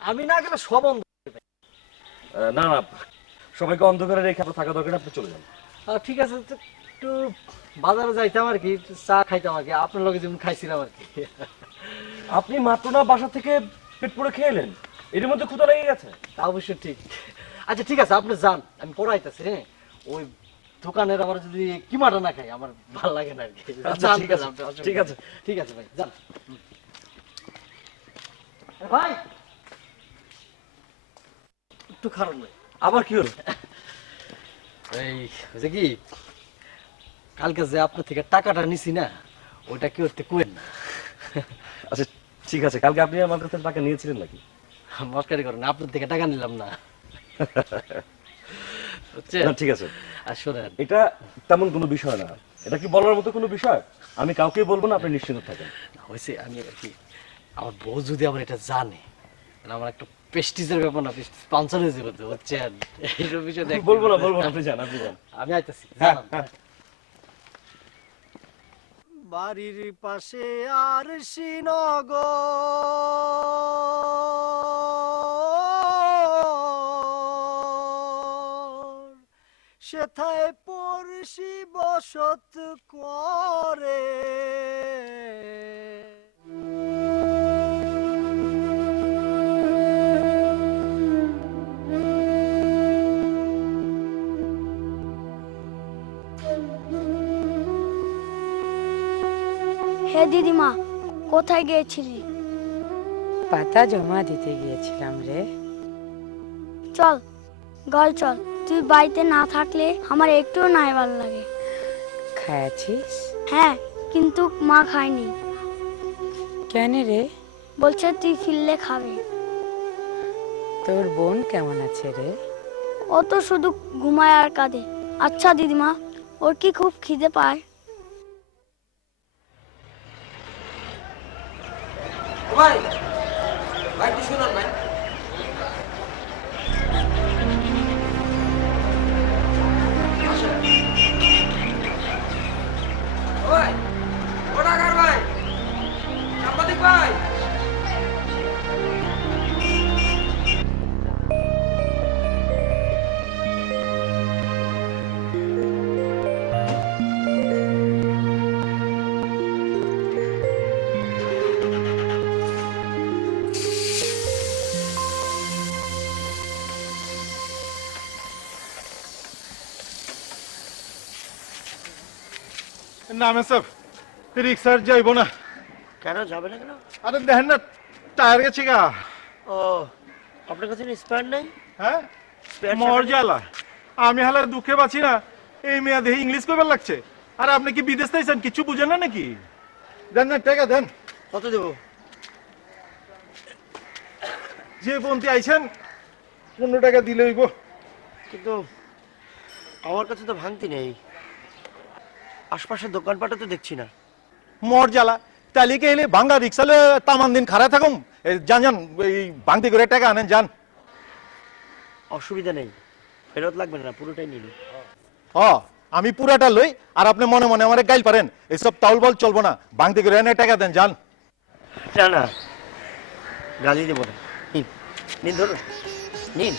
আমি না গেলে সব বন্ধ। না না, সবাইকে অন্ধকারে রেখে আপনার থাকা দরকার, আপনি চলে যান। ঠিক আছে, তো একটু বাজারে যাইতাম আর কি, একটু চা খাইতাম আর কি, আপনার লগে যেমন খাইছিলাম আর কি। আপনি মাত্র না বাসা থেকে পেট পুরো খেয়ে এলেন, এর মধ্যে ক্ষুধা লেগে গেছে। তা অবশ্য ঠিক। আচ্ছা ঠিক আছে, আপনি যান, আমি পড়াইতেছি। হ্যাঁ, ওই দোকানের আমার যদি কিমাটা না খাই আমার ভালো লাগে না আর কি। আচ্ছা, ঠিক আছে, ঠিক আছে। ঠিক আছে ভাই, যান। ভাই একটু খারাপ নয়। আবার কি হলো? এই হয়েছে কি, কালকে যে আপনার থেকে টাকাটা নিছি না, ওইটা কি করতে কোয়েন না। আচ্ছা ঠিক আছে, কালকে আপনি আমার কাছে টাকা নিয়েছিলেন নাকি? মস্কারি করেন, আপনার থেকে টাকা নিলাম না। না, ঠিক আছে। আর শোনেন, এটা তেমন কোনো বিষয় না, এটা কি বলার মতো কোনো বিষয়? আমি কাউকে বলবো না, আপনি নিশ্চিন্ত থাকেন। হয়েছে আমি আর কি, আমার বউ যদি আমার এটা জানে, তাহলে আমার একটা প্রেস্টিজের ব্যাপার না, প্রেস্টিজ পাঞ্চার হয়ে যাবে তো, বুঝছেন? এইসব বিষয় বলবো না, বলবো না, আপনি যান, আপনি যান। আমি আইতেছি। বাড়ির পাশে আর শ্রীনগর, সেথায় পড়শি বসত করে। হে দিদিমা, কোথায় গিয়েছিলি? পাতা জমা দিতে গিয়েছিলাম রে। চল ঘর চল, তুই বাড়িতে না থাকলে আমার একটুও নাই ভালো লাগে। খায়াছিস? হ্যাঁ, কিন্তু মা খায়নি। কেন রে? বলছে তুই ফিরলে খাবে। তোর বোন কেমন আছে রে? ও তো শুধু ঘুমায় আর কাঁদে। আচ্ছা দিদিমা, ওর কি খুব খিদে পায়? ভাই ভাই একটু শুনুন ভাই। ভাই ও ডাকার ভাই, সাংবাদিক ভাই। না মেসব, রিক্সার যাইব না। কেন যাবে না কেন? আরে দেখেন না, টায়ার গেছে গা। ও, আপনার কাছে স্পেয়ার নাই? হ্যাঁ, মর জ্বালা। আমি হালার দুঃখে বাঁচি না, এই মেয়া দেখে ইংলিশ কইবার লাগছে। আর আপনি কি বিদেশ চাইছেন, কিছু বুঝেন না নাকি? দেন না টাকা দেন। কত দেবো? যে বন্তি আইছেন 15 টাকা দিলে হইব। কিন্তু আমার কাছে তো ভাঙতি নেই, আশপাশের দোকানপাটে তো দেখছি না। মর জ্বালা, তাহলে কি এলে ভাঙ্গা রিক্সালে তামান দিন খাড়া থাকুম? যান যান, এই ভাঙতি করে টাকা আনেন যান। অসুবিধা নেই, ফেরত লাগবে না, পুরোটাই নিন। আমি পুরাটা লই, আর আপনি মনে মনে আমারে গাইল পারেন, এইসব তাউল বল চলবো না। ভাঙতি করে এনে টাকা দেন যান। না না, গালি দেবো না, নিন নিন, ধরুন নিন।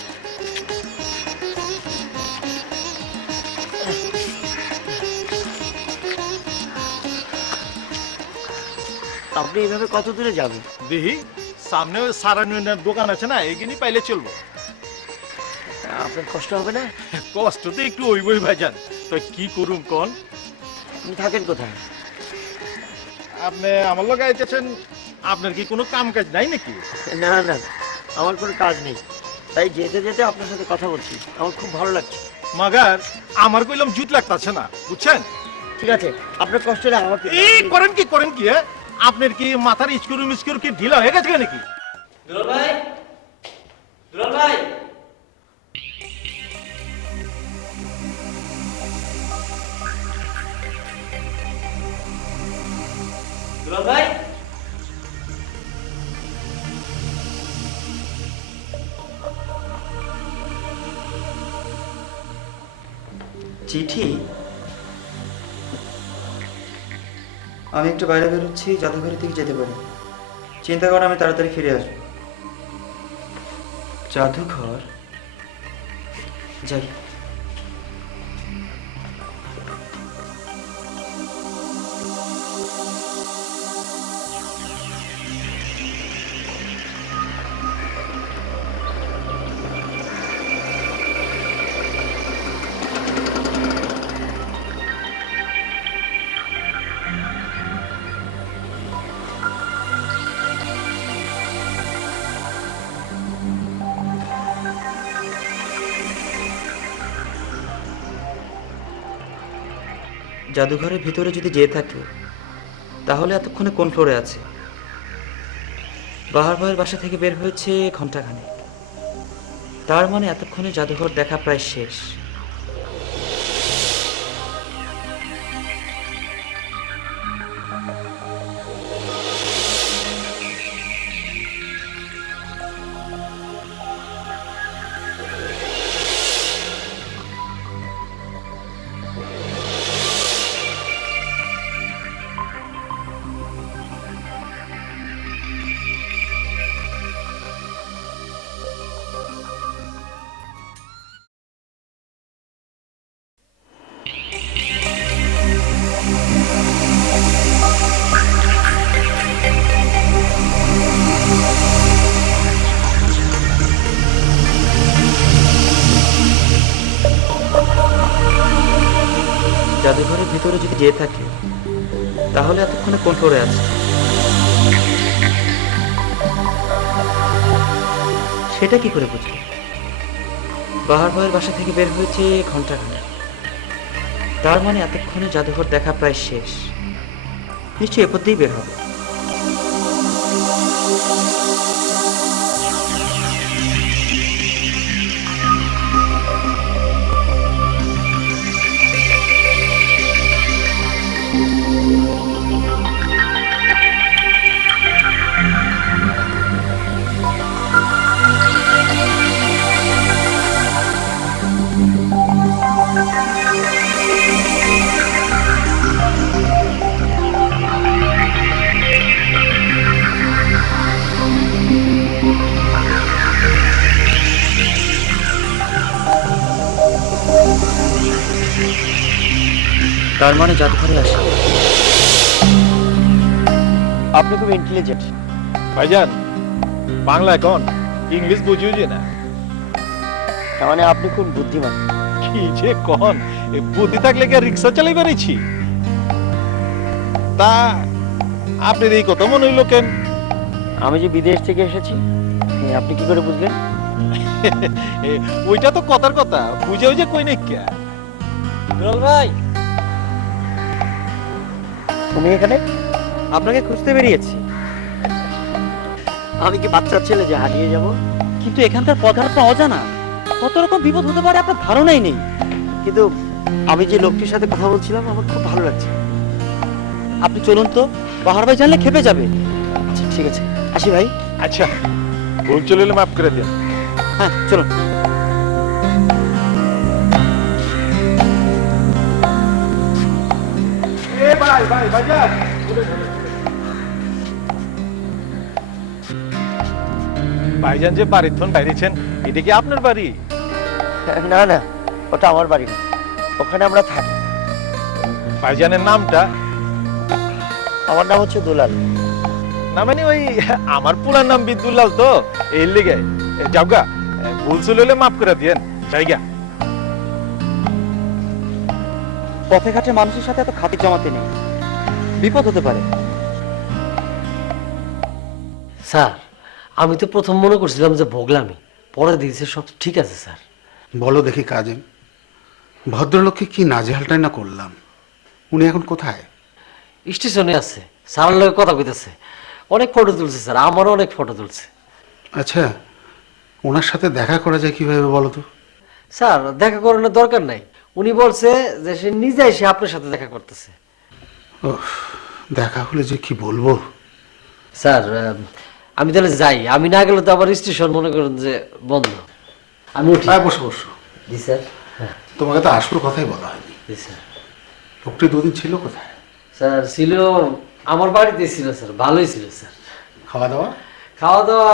আপনি এইভাবে কত দূরে যাবেন? দেখি সামনে সারানুনের দোকান আছে না, এগিনি পাইলে চলবো। আপনার কষ্ট হবে না? কষ্ট তো একটু ওই ভাইজান, তো কি করুম কোন? আপনি থাকেন কোথায়? আপনি আমার লোক আইতেছেন, আপনার কি কোনো কাম কাজ নাই নাকি? না না, আমার কোনো কাজ নেই, তাই যেতে যেতে আপনার সাথে কথা বলছি, আমার খুব ভালো লাগছে। মাগার আমার কইলাম জুত লাগতাছে না, বুঝছেন? ঠিক আছে, আপনার কষ্ট না আমাকে। এই করেন কি হ্যাঁ? আপনার কি মাথার স্ক্রু কি ঢিলা হয়ে গেছে নাকি? দুলাল ভাই, দুলাল ভাই, দুলাল ভাই। চিঠি? আমি একটু বাইরে বেরোচ্ছি, জাদুঘরের দিকে যেতে পারি। চিন্তা করো, আমি তাড়াতাড়ি ফিরে আসবো। জাদুঘর যাই। জাদুঘরের ভিতরে যদি যেয়ে থাকে, তাহলে এতক্ষণে কোন ফ্লোরে আছে? বাহার ভাইয়ের বাসা থেকে বের হয়েছে ঘন্টাখানেক, তার মানে এতক্ষণে জাদুঘর দেখা প্রায় শেষ। জাদুঘরের ভিতরে যদি যেয়ে থাকে, তাহলে এতক্ষণে কোন ফ্লোরে আছে? সেটা কি করে বুঝবে? বাহার ভাইয়ের বাসা থেকে বের হয়েছে ঘন্টাখানেক, তার মানে এতক্ষণে জাদুঘর দেখা প্রায় শেষ। নিশ্চয়ই এরপর দিয়েই বের হবে। তার মানে জাদুঘরে আসে। আপনি খুব ইন্টেলিজেন্ট ভাইজান, বাংলা কোন, ইংলিশ বুঝিও যে না। তার মানে আপনি খুব বুদ্ধিমান। কি যে কোন, বুদ্ধি থাকলে কি রিক্সা চালাই বেরিয়েছি? তা আপনার এই কথা মনে হইল কেন? আমি যে বিদেশ থেকে এসেছি, আপনি কি করে বুঝলেন? ওইটা তো কথার কথা, বুঝেও যে কই নাই কে। দুলাল ভাই, তুমি এখানে? আপনাকে খুঁজতে বেরিয়েছি। আমি কি বাচ্চার ছেলে যে হারিয়ে যাব? কিন্তু এখানকার পথঘাট অজানা, কত রকম বিপদ হতে পারে আপনার ধারণাই নেই। কিন্তু আমি যে লোকটির সাথে কথা বলছিলাম আমার খুব ভালো লাগছে। আপনি চলুন তো, বাহার ভাই জানলে খেপে যাবে। আচ্ছা ঠিক আছে, আসি ভাই। আচ্ছা, ভুল চলে এলে মাফ করে দিন। হ্যাঁ চলুন। ভাইজান যে বাড়ির থন বাইরেছেন, এটা কি আপনার বাড়ি? না না, ওটা আমার বাড়ি না, ওখানে আমরা থাকি। ভাইজানের নামটা? আমার নাম হচ্ছে দুলাল। না মানে ওই আমার পুরার নাম বিদ্যুল্লাল, তো এই লিগে। যাওগা, ভুল চলে এলে মাফ করে দিয়েন। জায়গা পথে ঘাটে মানুষের সাথে এত খাতির জমাতে নেই, বিপদ হতে পারে। স্যার, আমি তো প্রথম মনে করছিলাম যে ভোগলামি, পরে দিয়েছে সব ঠিক আছে স্যার। বলো দেখি কাজেম, ভদ্রলোককে কি নাজেহালটাই না করলাম। উনি এখন কোথায়? স্টেশনে আছে, স্যারের লোক কথা কইতেছে, অনেক ফটো তুলছে স্যার, আমারও অনেক ফটো তুলছে। আচ্ছা, ওনার সাথে দেখা করা যায় কিভাবে বলো তো? স্যার, দেখা করানোর দরকার নাই, উনি বলছে যে সে নিজে এসে আপনার সাথে দেখা করতেছে। দেখা হলে যে কি বলবো। স্যার, আমি তাহলে যাই, আমি না গেলে তো আবার স্টেশন মনে করেন যে বন্ধ। আমি উঠি। বসো বসো। জি স্যার। তোমাকে তো আসল কথাই বলা হয়নি। জি স্যার। লোকটি দুদিন ছিল কোথায়? স্যার ছিল আমার বাড়িতে ছিল স্যার, ভালোই ছিল স্যার। খাওয়া দাওয়া? খাওয়া দাওয়া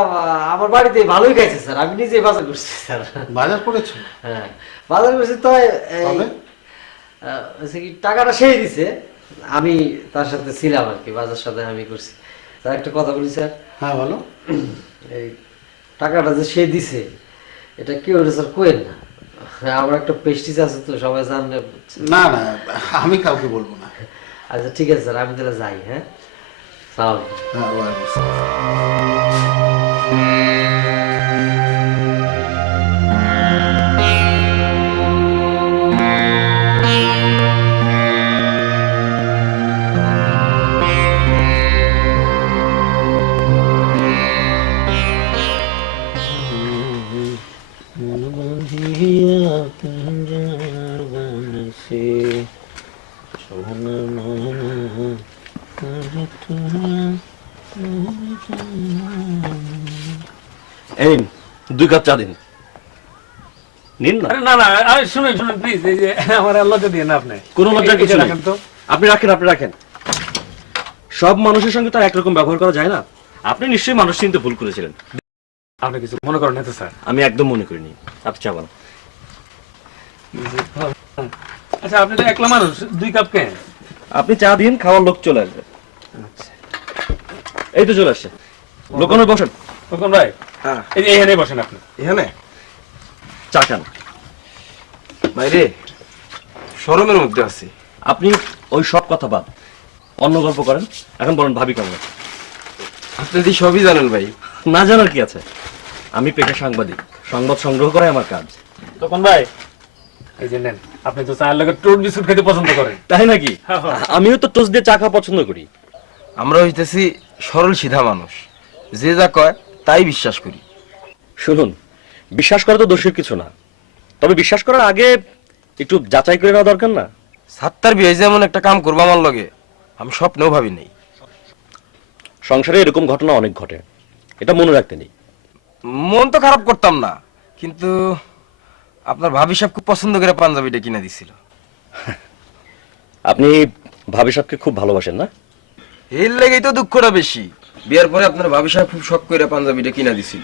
আমার বাড়িতে ভালোই খাইছে স্যার, আমি নিজেই বাজার করছি স্যার। বাজার করেছো? হ্যাঁ বাজার করছি, তো টাকাটা সেই দিছে, আমি তার সাথে ছিলাম আর কি, বাজার সাথে আমি করছি। স্যার একটা কথা বলি স্যার। হ্যাঁ বলো। এই টাকাটা যে সে দিছে, এটা কি হলো স্যার কোয়েন না, আমার একটা পেস্টিস আছে তো সবাই জানলে। না না, আমি কাউকে বলবো না। আচ্ছা ঠিক আছে স্যার, আমি তাহলে যাই। হ্যাঁ সালাম। এই 2 কাপ চা দিন। নিন না। না না, শুনুন শুনুন প্লিজ, এই যে আমার লজ্জা দিয়ে না আপনি। কোনো লজ্জার কিছু নেই। তো আপনি রাখেন। সব মানুষের সঙ্গে তো আর একরকম ব্যবহার করা যায় না। আপনি নিশ্চয়ই মানুষ চিনতে ভুল করেছিলেন। আপনি কিছু মনে করেন না তো স্যার? আমি একদম মনে করিনি। আপনি চা বানান। আচ্ছা, আপনি তো একলা মানুষ, 2 কাপ কেন? আপনি চা দিন, খাওয়ার লোক চলে আসবে। এই তো চলে আসছে। লোকনে বসেন। লোকন ভাই, হ্যাঁ এই যে এখানে বসেন আপনি। এখানে চা খান। বাইরে শরমের মধ্যে আছি। আপনি ওই সব কথা বাদ, অন্য গল্প করেন। এখন বলেন ভাবি কেমন আছে? আপনি তো সবই জানেন ভাই। না জানার কি আছে? আমি পেশা সাংবাদিক, সংবাদ সংগ্রহ করাই আমার কাজ। তখন ভাই, এই যে নেন, আপনি তো চায়ের লগে টোস্ট বিস্কুট খেতে পছন্দ করেন, তাই নাকি? আমিও তো টোস্ট দিয়ে চা খাওয়া পছন্দ করি। আমরা হইতেছি সরল সিধা মানুষ, যে যা কয় তাই বিশ্বাস করি। শুনুন, বিশ্বাস করা তো দোষের কিছু না, তবে বিশ্বাস করার আগে একটু যাচাই করে নেওয়া দরকার না? সাত্তার বিয়ে যেমন একটা কাম করবো আমার লগে, আমি স্বপ্নেও ভাবি নেই। সংসারে এরকম ঘটনা অনেক ঘটে, এটা মনে রাখতে নেই। মন তো খারাপ করতাম না, কিন্তু আপনার ভাবি সাহেব খুব পছন্দ করে পাঞ্জাবিটা কিনে দিছিল। আপনি ভাবি সাহেবকে খুব ভালোবাসেন না? এর লেগেই তো দুঃখটা বেশি। বিয়ার পরে আপনার ভাবি সাহেব খুব শখ করে পাঞ্জাবিটা কিনে দিছিল,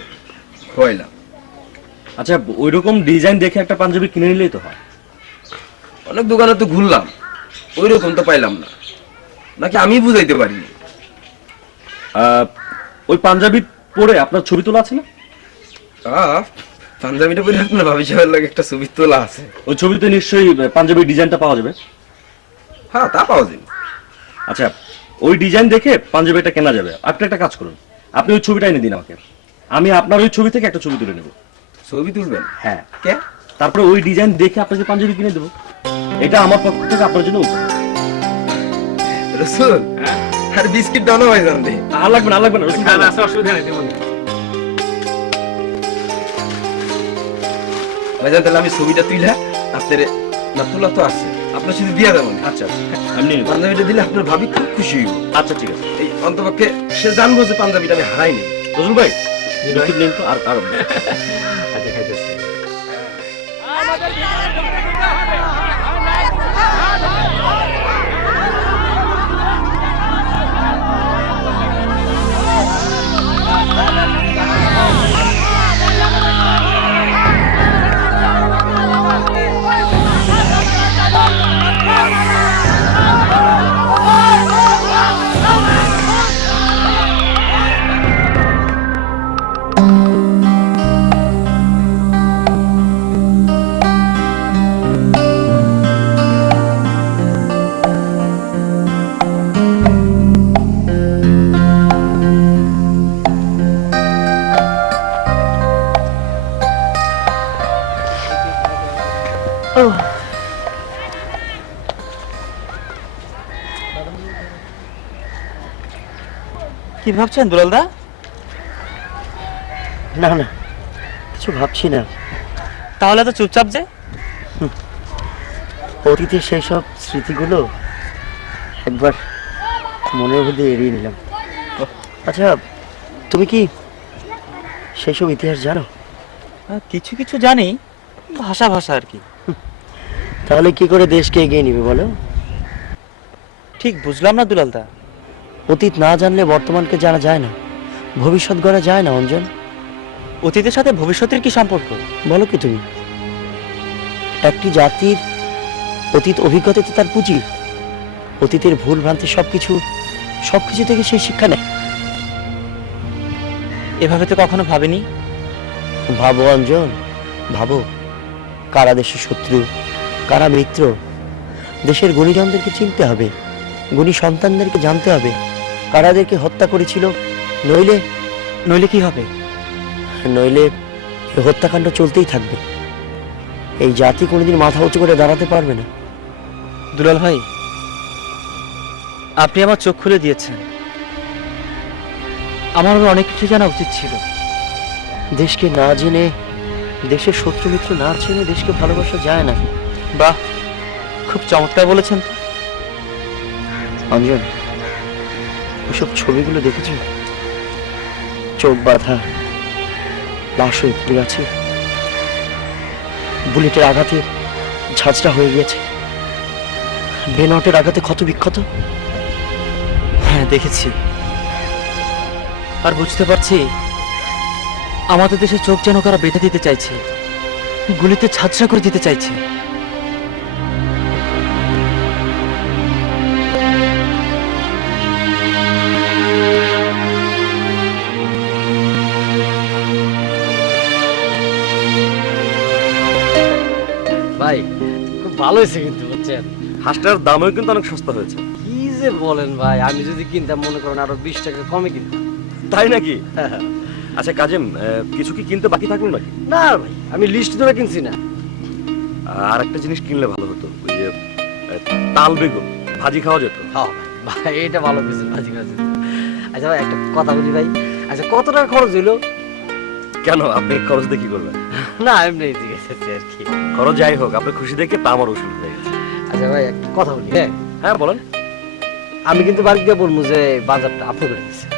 খোয়াইলাম। আচ্ছা, ওই রকম ডিজাইন দেখে একটা পাঞ্জাবি কিনে নিলেই তো হয়। অনেক দোকানে তো ঘুরলাম, ওই রকম তো পাইলাম না, নাকি আমি বুঝাইতে পারিনি। ওই পাঞ্জাবি পরে আপনার ছবি তোলা আছে না? পাঞ্জাবিটা পরে আপনার ভাবি সাহেবের লাগে একটা ছবি তোলা আছে। ওই ছবিতে নিশ্চয়ই পাঞ্জাবির ডিজাইনটা পাওয়া যাবে। হ্যাঁ, তা পাওয়া যাবে। আচ্ছা, ওই ডিজাইন দেখে পাঞ্জাবিটা কেনা যাবে। আপনি একটা কাজ করুন, আপনি ওই ছবিটা এনে দিন আমাকে, আমি আপনার ওই ছবি থেকে একটা ছবি তুলে নেব। ছবি তুলবেন? হ্যাঁ। কে? তারপরে ওই ডিজাইন দেখে আপনাকে পাঞ্জাবি কিনে দেবো। এটা আমার পক্ষ থেকে আপনার জন্য উপহার। রসুল আর বিস্কিট দাও না ভাইজান রে। আর লাগবে না, লাগবে না রসুল, অসুবিধা নেই। ভাইজান তাহলে আমি ছবিটা তুইলা আপনার না তোলা তো আছে, আপনার সাথে দিয়া দেবো। আচ্ছা আমি নিয়ে নেবো। পাঞ্জাবিটা দিলে আপনার ভাবি খুব খুশি হইব। আচ্ছা ঠিক আছে। এই অন্তপক্ষে সে জানবো যে পাঞ্জাবিটা আমি হারাইনি। রসুল ভাই বিস্কিট নেন তো। আর আচ্ছা খাইতেছি। কি ভাবছেন দুলালদা? না না, কিছু ভাবছি না। তাহলে তো চুপচাপ যে? অতীতের সেই সব স্মৃতিগুলো একবার মনের মধ্যে এড়িয়ে নিলাম। আচ্ছা, তুমি কি সেই সব ইতিহাস জানো? কিছু কিছু জানি, ভাষা ভাষা আর কি। তাহলে কি করে দেশকে এগিয়ে নিবে বলো? ঠিক বুঝলাম না দুলালদা। অতীত না জানলে বর্তমানকে জানা যায় না, ভবিষ্যৎ গড়া যায় না অঞ্জন। অতীতের সাথে ভবিষ্যতের কি সম্পর্ক বলো কি তুমি? একটি জাতির অতীত অভিজ্ঞতাতে তার পুঁজি, অতীতের ভুল ভ্রান্তি সবকিছু থেকে সেই শিক্ষা নেয়। এভাবে তো কখনো ভাবিনি। ভাবো অঞ্জন, ভাবো। কারা দেশের শত্রু, কারা মিত্র। দেশের গুণীজনদেরকে চিনতে হবে, গুণী সন্তানদেরকে জানতে হবে কারাদেরকে হত্যা করেছিল। নইলে কি হবে? নইলে হত্যাকাণ্ড চলতেই থাকবে। এই জাতি কোনোদিন মাথা উঁচু করে দাঁড়াতে পারবে না। দুলাল ভাই, আপনি আমার চোখ খুলে দিয়েছেন। আমার অনেক কিছু জানা উচিত ছিল। দেশকে না জেনে, দেশের শত্রু মিত্র না চেনে দেশকে ভালোবাসা যায় না। বাহ, খুব চমৎকার বলেছেন। অঞ্জন, ওসব ছবিগুলো দেখেছ? চোখ বাঁধা লাশ হয়ে পড়ে আছে, বুলেটের আঘাতে ঝাঁঝরা হয়ে গেছে, বেনটের আঘাতে ক্ষত বিক্ষত। হ্যাঁ দেখেছি, আর বুঝতে পারছি আমাদের দেশে চোখ যেন কারা বেঁধে দিতে চাইছে, গুলিতে ঝাঁঝরা করে দিতে চাইছে। ভাই খুব ভালো হয়েছে কিন্তু, বুঝছেন? হাঁসটার দামও কিন্তু অনেক সস্তা হয়েছে। কি যে বলেন ভাই, আমি যদি কিনতাম মনে করেন আরো 20 টাকা কমে কিনতাম। তাই নাকি? আচ্ছা কাজেম, কিছু কি কিনতে বাকি থাকলো নাকি? না ভাই, আমি লিস্ট ধরে কিনছি না। আর একটা জিনিস কিনলে ভালো হতো, ওই যে তাল বেগুন ভাজি খাওয়া যেত। হ্যাঁ ভাই, এটা ভালো কিছু ভাজি খাওয়া যেত। আচ্ছা ভাই, একটা কথা বলি ভাই, আচ্ছা কত টাকা খরচ হইলো? কেন, আপনি খরচ দিয়ে কি করবেন? না এমনি জিজ্ঞেস করছি আর কি। খরচ যাই হোক, আপনি খুশি দেখে তা আমার অসুবিধা হয়ে গেছে। আচ্ছা ভাই, একটা কথা বলি। হ্যাঁ বলেন। আমি কিন্তু বাড়ি গিয়ে বলবো যে বাজারটা আপনি করে দিচ্ছেন।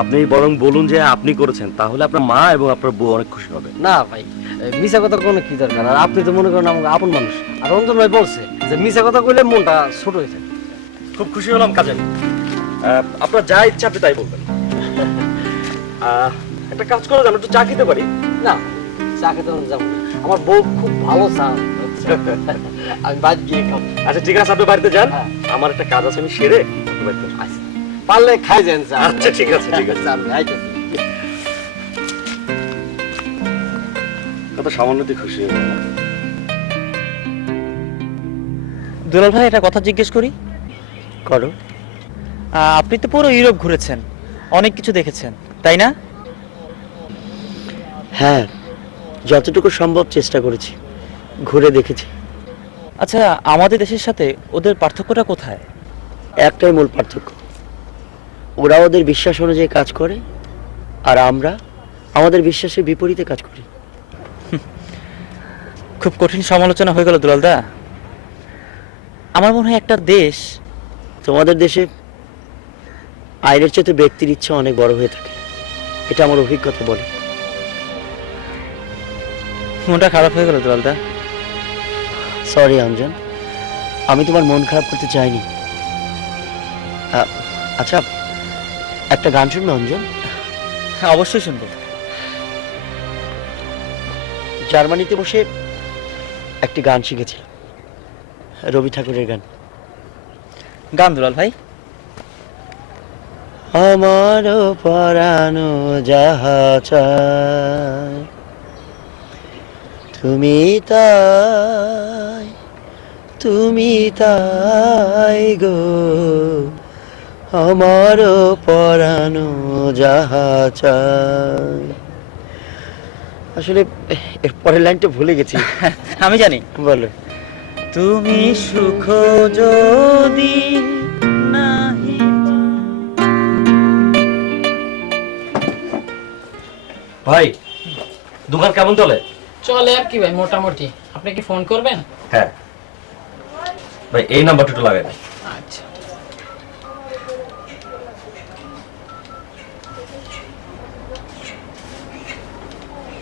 আপনি বরং বলুন যে আপনি করেছেন, তাহলে আপনার মা এবং আপনার বউ অনেক খুশি হবে। না ভাই, মিশা কথা কোনো কি দরকার? আর আপনি তো মনে করেন আমাকে আপন মানুষ। আর রঞ্জন ভাই বলছে যে মিশা কথা কইলে মনটা ছোট হয়ে যায়। খুব খুশি হলাম কাজেম। আপনার যা ইচ্ছা আপনি তাই বলবেন। একটা কাজ করে যান, একটু চা খেতে পারি? না, চা খেতে যাবো, আমার বউ খুব ভালো চা, আমি বাড়ি গিয়ে খাবো। আচ্ছা ঠিক আছে, আপনি বাড়িতে যান, আমার একটা কাজ আছে, আমি সেরে বাড়িতে আসি। পারলে খাই যান চা। আচ্ছা ঠিক আছে, ঠিক আছে। কত সামান্যতে খুশি হয়ে গেল। দুলাল ভাই, একটা কথা জিজ্ঞেস করি? করো। আপনি তো পুরো ইউরোপ ঘুরেছেন, অনেক কিছু দেখেছেন, তাই না? হ্যাঁ, যতটুকু সম্ভব চেষ্টা করেছি। ঘুরে দেখেছি। আচ্ছা, আমাদের দেশের সাথে ওদের পার্থক্যটা কোথায়? একটাই মূল পার্থক্য, ওরা ওদের বিশ্বাস অনুযায়ী কাজ করে, আর আমরা আমাদের বিশ্বাসের বিপরীতে কাজ করি। খুব কঠিন সমালোচনা হয়ে গেল দুলালদা। আমার মনে হয় একটা দেশ, তোমাদের দেশে আইনের চেয়ে ব্যক্তির ইচ্ছা অনেক বড় হয়ে থাকে, এটা আমার অভিজ্ঞতা বলে। মনটা খারাপ হয়ে গেল দুলালদা। সরি অঞ্জন, আমি তোমার মন খারাপ করতে চাইনি। আচ্ছা, একটা গান শুনবে অঞ্জন? হ্যাঁ, অবশ্যই শুনবো। জার্মানিতে বসে একটি গান শিখেছিলাম, রবি ঠাকুরের গান। গান দুলাল ভাই। আমার পরানো যাহা চায় তুমি তাই, তুমি তাই গো, আমার পরানো যাহা চায়। আসলে এর পরের লাইনটা ভুলে গেছি। আমি জানি। বলো। তুমি সুখ যদি নাহি। ভাই, দোকান কেমন চলে? চলে আর কি ভাই, মোটামুটি। আপনি কি ফোন করবেন? হ্যাঁ ভাই, এই নাম্বারটা একটু লাগাই। আচ্ছা।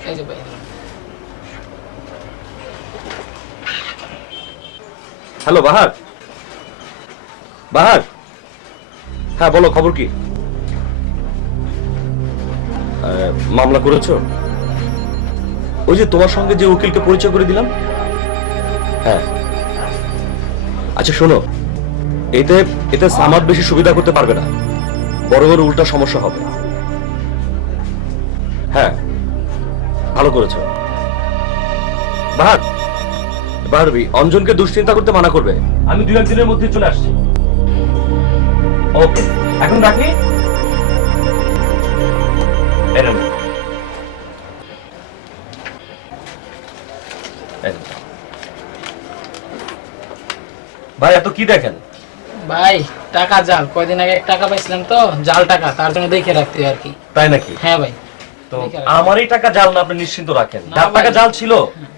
এই যে ভাই। হ্যালো বাহার। বাহার, হ্যাঁ বলো, খবর কি? মামলা করেছো? ওই যে তোমার সঙ্গে যে উকিলকে পরিচয় করে দিলাম। হ্যাঁ, আচ্ছা শোনো, এতে এতে সামাদ বেশি সুবিধা করতে পারবে না, বড় উল্টা সমস্যা হবে। হ্যাঁ, ভালো করেছো। বাহার, বাহারবি অঞ্জনকে দুশ্চিন্তা করতে মানা করবে। আমি 2-1 দিনের মধ্যে চলে আসছি। ওকে, এখন রাখি। ভাই, এত কি দেখেন? ভাই, টাকা জাল। কয়দিন আগে টাকা পাইছিলাম তো, জাল টাকা, তার জন্য দেখে রাখতে আর কি। তাই নাকি? হ্যাঁ ভাই। তো আমারই টাকা জাল না, আপনি নিশ্চিন্ত রাখেন। যার টাকা জাল ছিল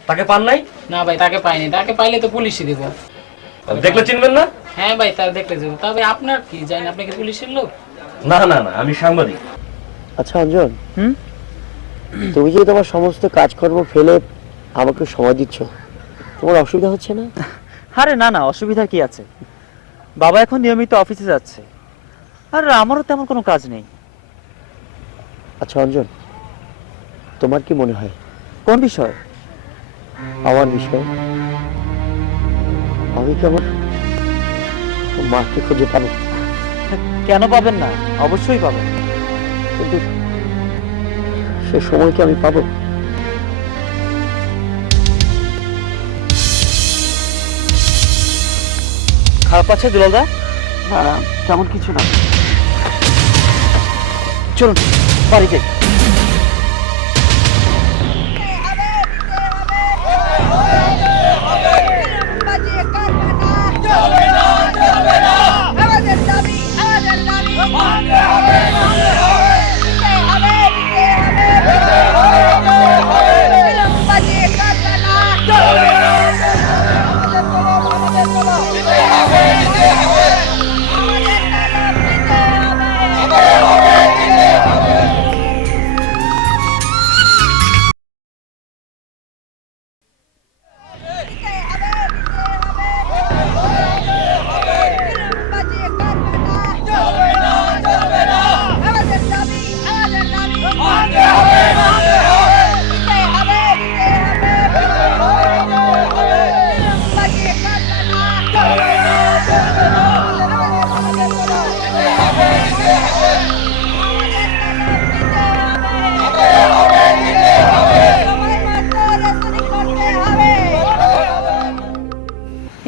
তাকে পান নাই? না ভাই, তাকে পাইনি। তাকে পাইলে তো পুলিশই দিব। দেখলে চিনবেন না? হ্যাঁ ভাই, তার দেখলে যাব। তবে আপনার কি জানেন, আপনি কি পুলিশের লোক? না না না, আমি সাংবাদিক। আচ্ছা অঞ্জন, তুমি যে তোমার সমস্ত কাজকর্ম ফেলে আমাকে সময় দিচ্ছ, তোমার অসুবিধা হচ্ছে না? আরে না না, অসুবিধা কি আছে? বাবা এখন নিয়মিত অফিসে যাচ্ছে, আর আমারও তেমন কোনো কাজ নেই। আচ্ছা অঞ্জন, তোমার কি মনে হয়? কোন বিষয়? আমার বিষয়। আমি কি আমার মাকে খুঁজে পাবো? কেন পাবেন না? অবশ্যই পাবেন। কিন্তু সে সময় কি আমি পাবো? খারাপ আছে দুলালদা? না, তেমন কিছু না। চলুন বাড়ি যাই।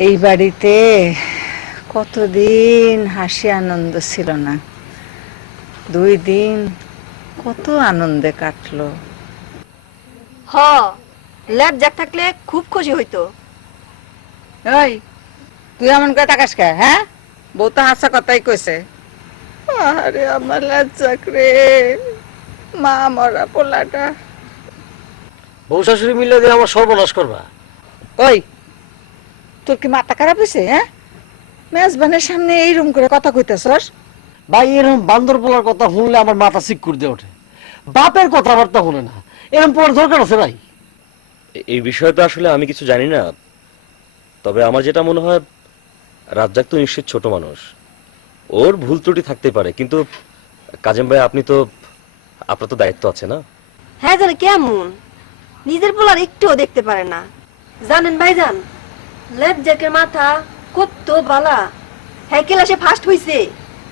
এই বাড়িতে কতদিন হাসি আনন্দ ছিল না, 2 দিন কত আনন্দে কাটলো। হ, ল্যাব জ্যাক থাকলে খুব খুশি হইতো। ওই তুই এমন করে তাকাস কে? হ্যাঁ, বউ তো হাসা কথাই কইছে। আরে আমার ল্যাব জ্যাক রে, মা মরা পোলাটা। বউ শাশুড়ি মিলে দিয়ে আমার সর্বনাশ করবা। ওই তোর কি মাথা খারাপ হয়েছে? হ্যাঁ, মেজবানের সামনে এইরকম করে কথা কইতেছস? ভাই এরকম বান্দর পোলার কথা শুনলে আমার মাথা সিক্কুর দিয়ে ওঠে। বাপের কথাবার্তা শুনে না, এরকম পোলার দরকার আছে ভাই? এই বিষয়ে তো আসলে আমি কিছু জানি না, তবে আমার যেটা মনে হয় রাজ্জাক তো নিশ্চিত ছোট মানুষ, ওর ভুল ত্রুটি থাকতে পারে, কিন্তু কাজেম ভাই আপনি তো, আপনার তো দায়িত্ব আছে না? হ্যাঁ জানে কেমন নিজের পোলার একটুও দেখতে পারে না। জানেন ভাইজান, ল্যাব জ্যাকের মাথা কত বালা, হ্যাঁ ক্লাসে ফার্স্ট হইছে।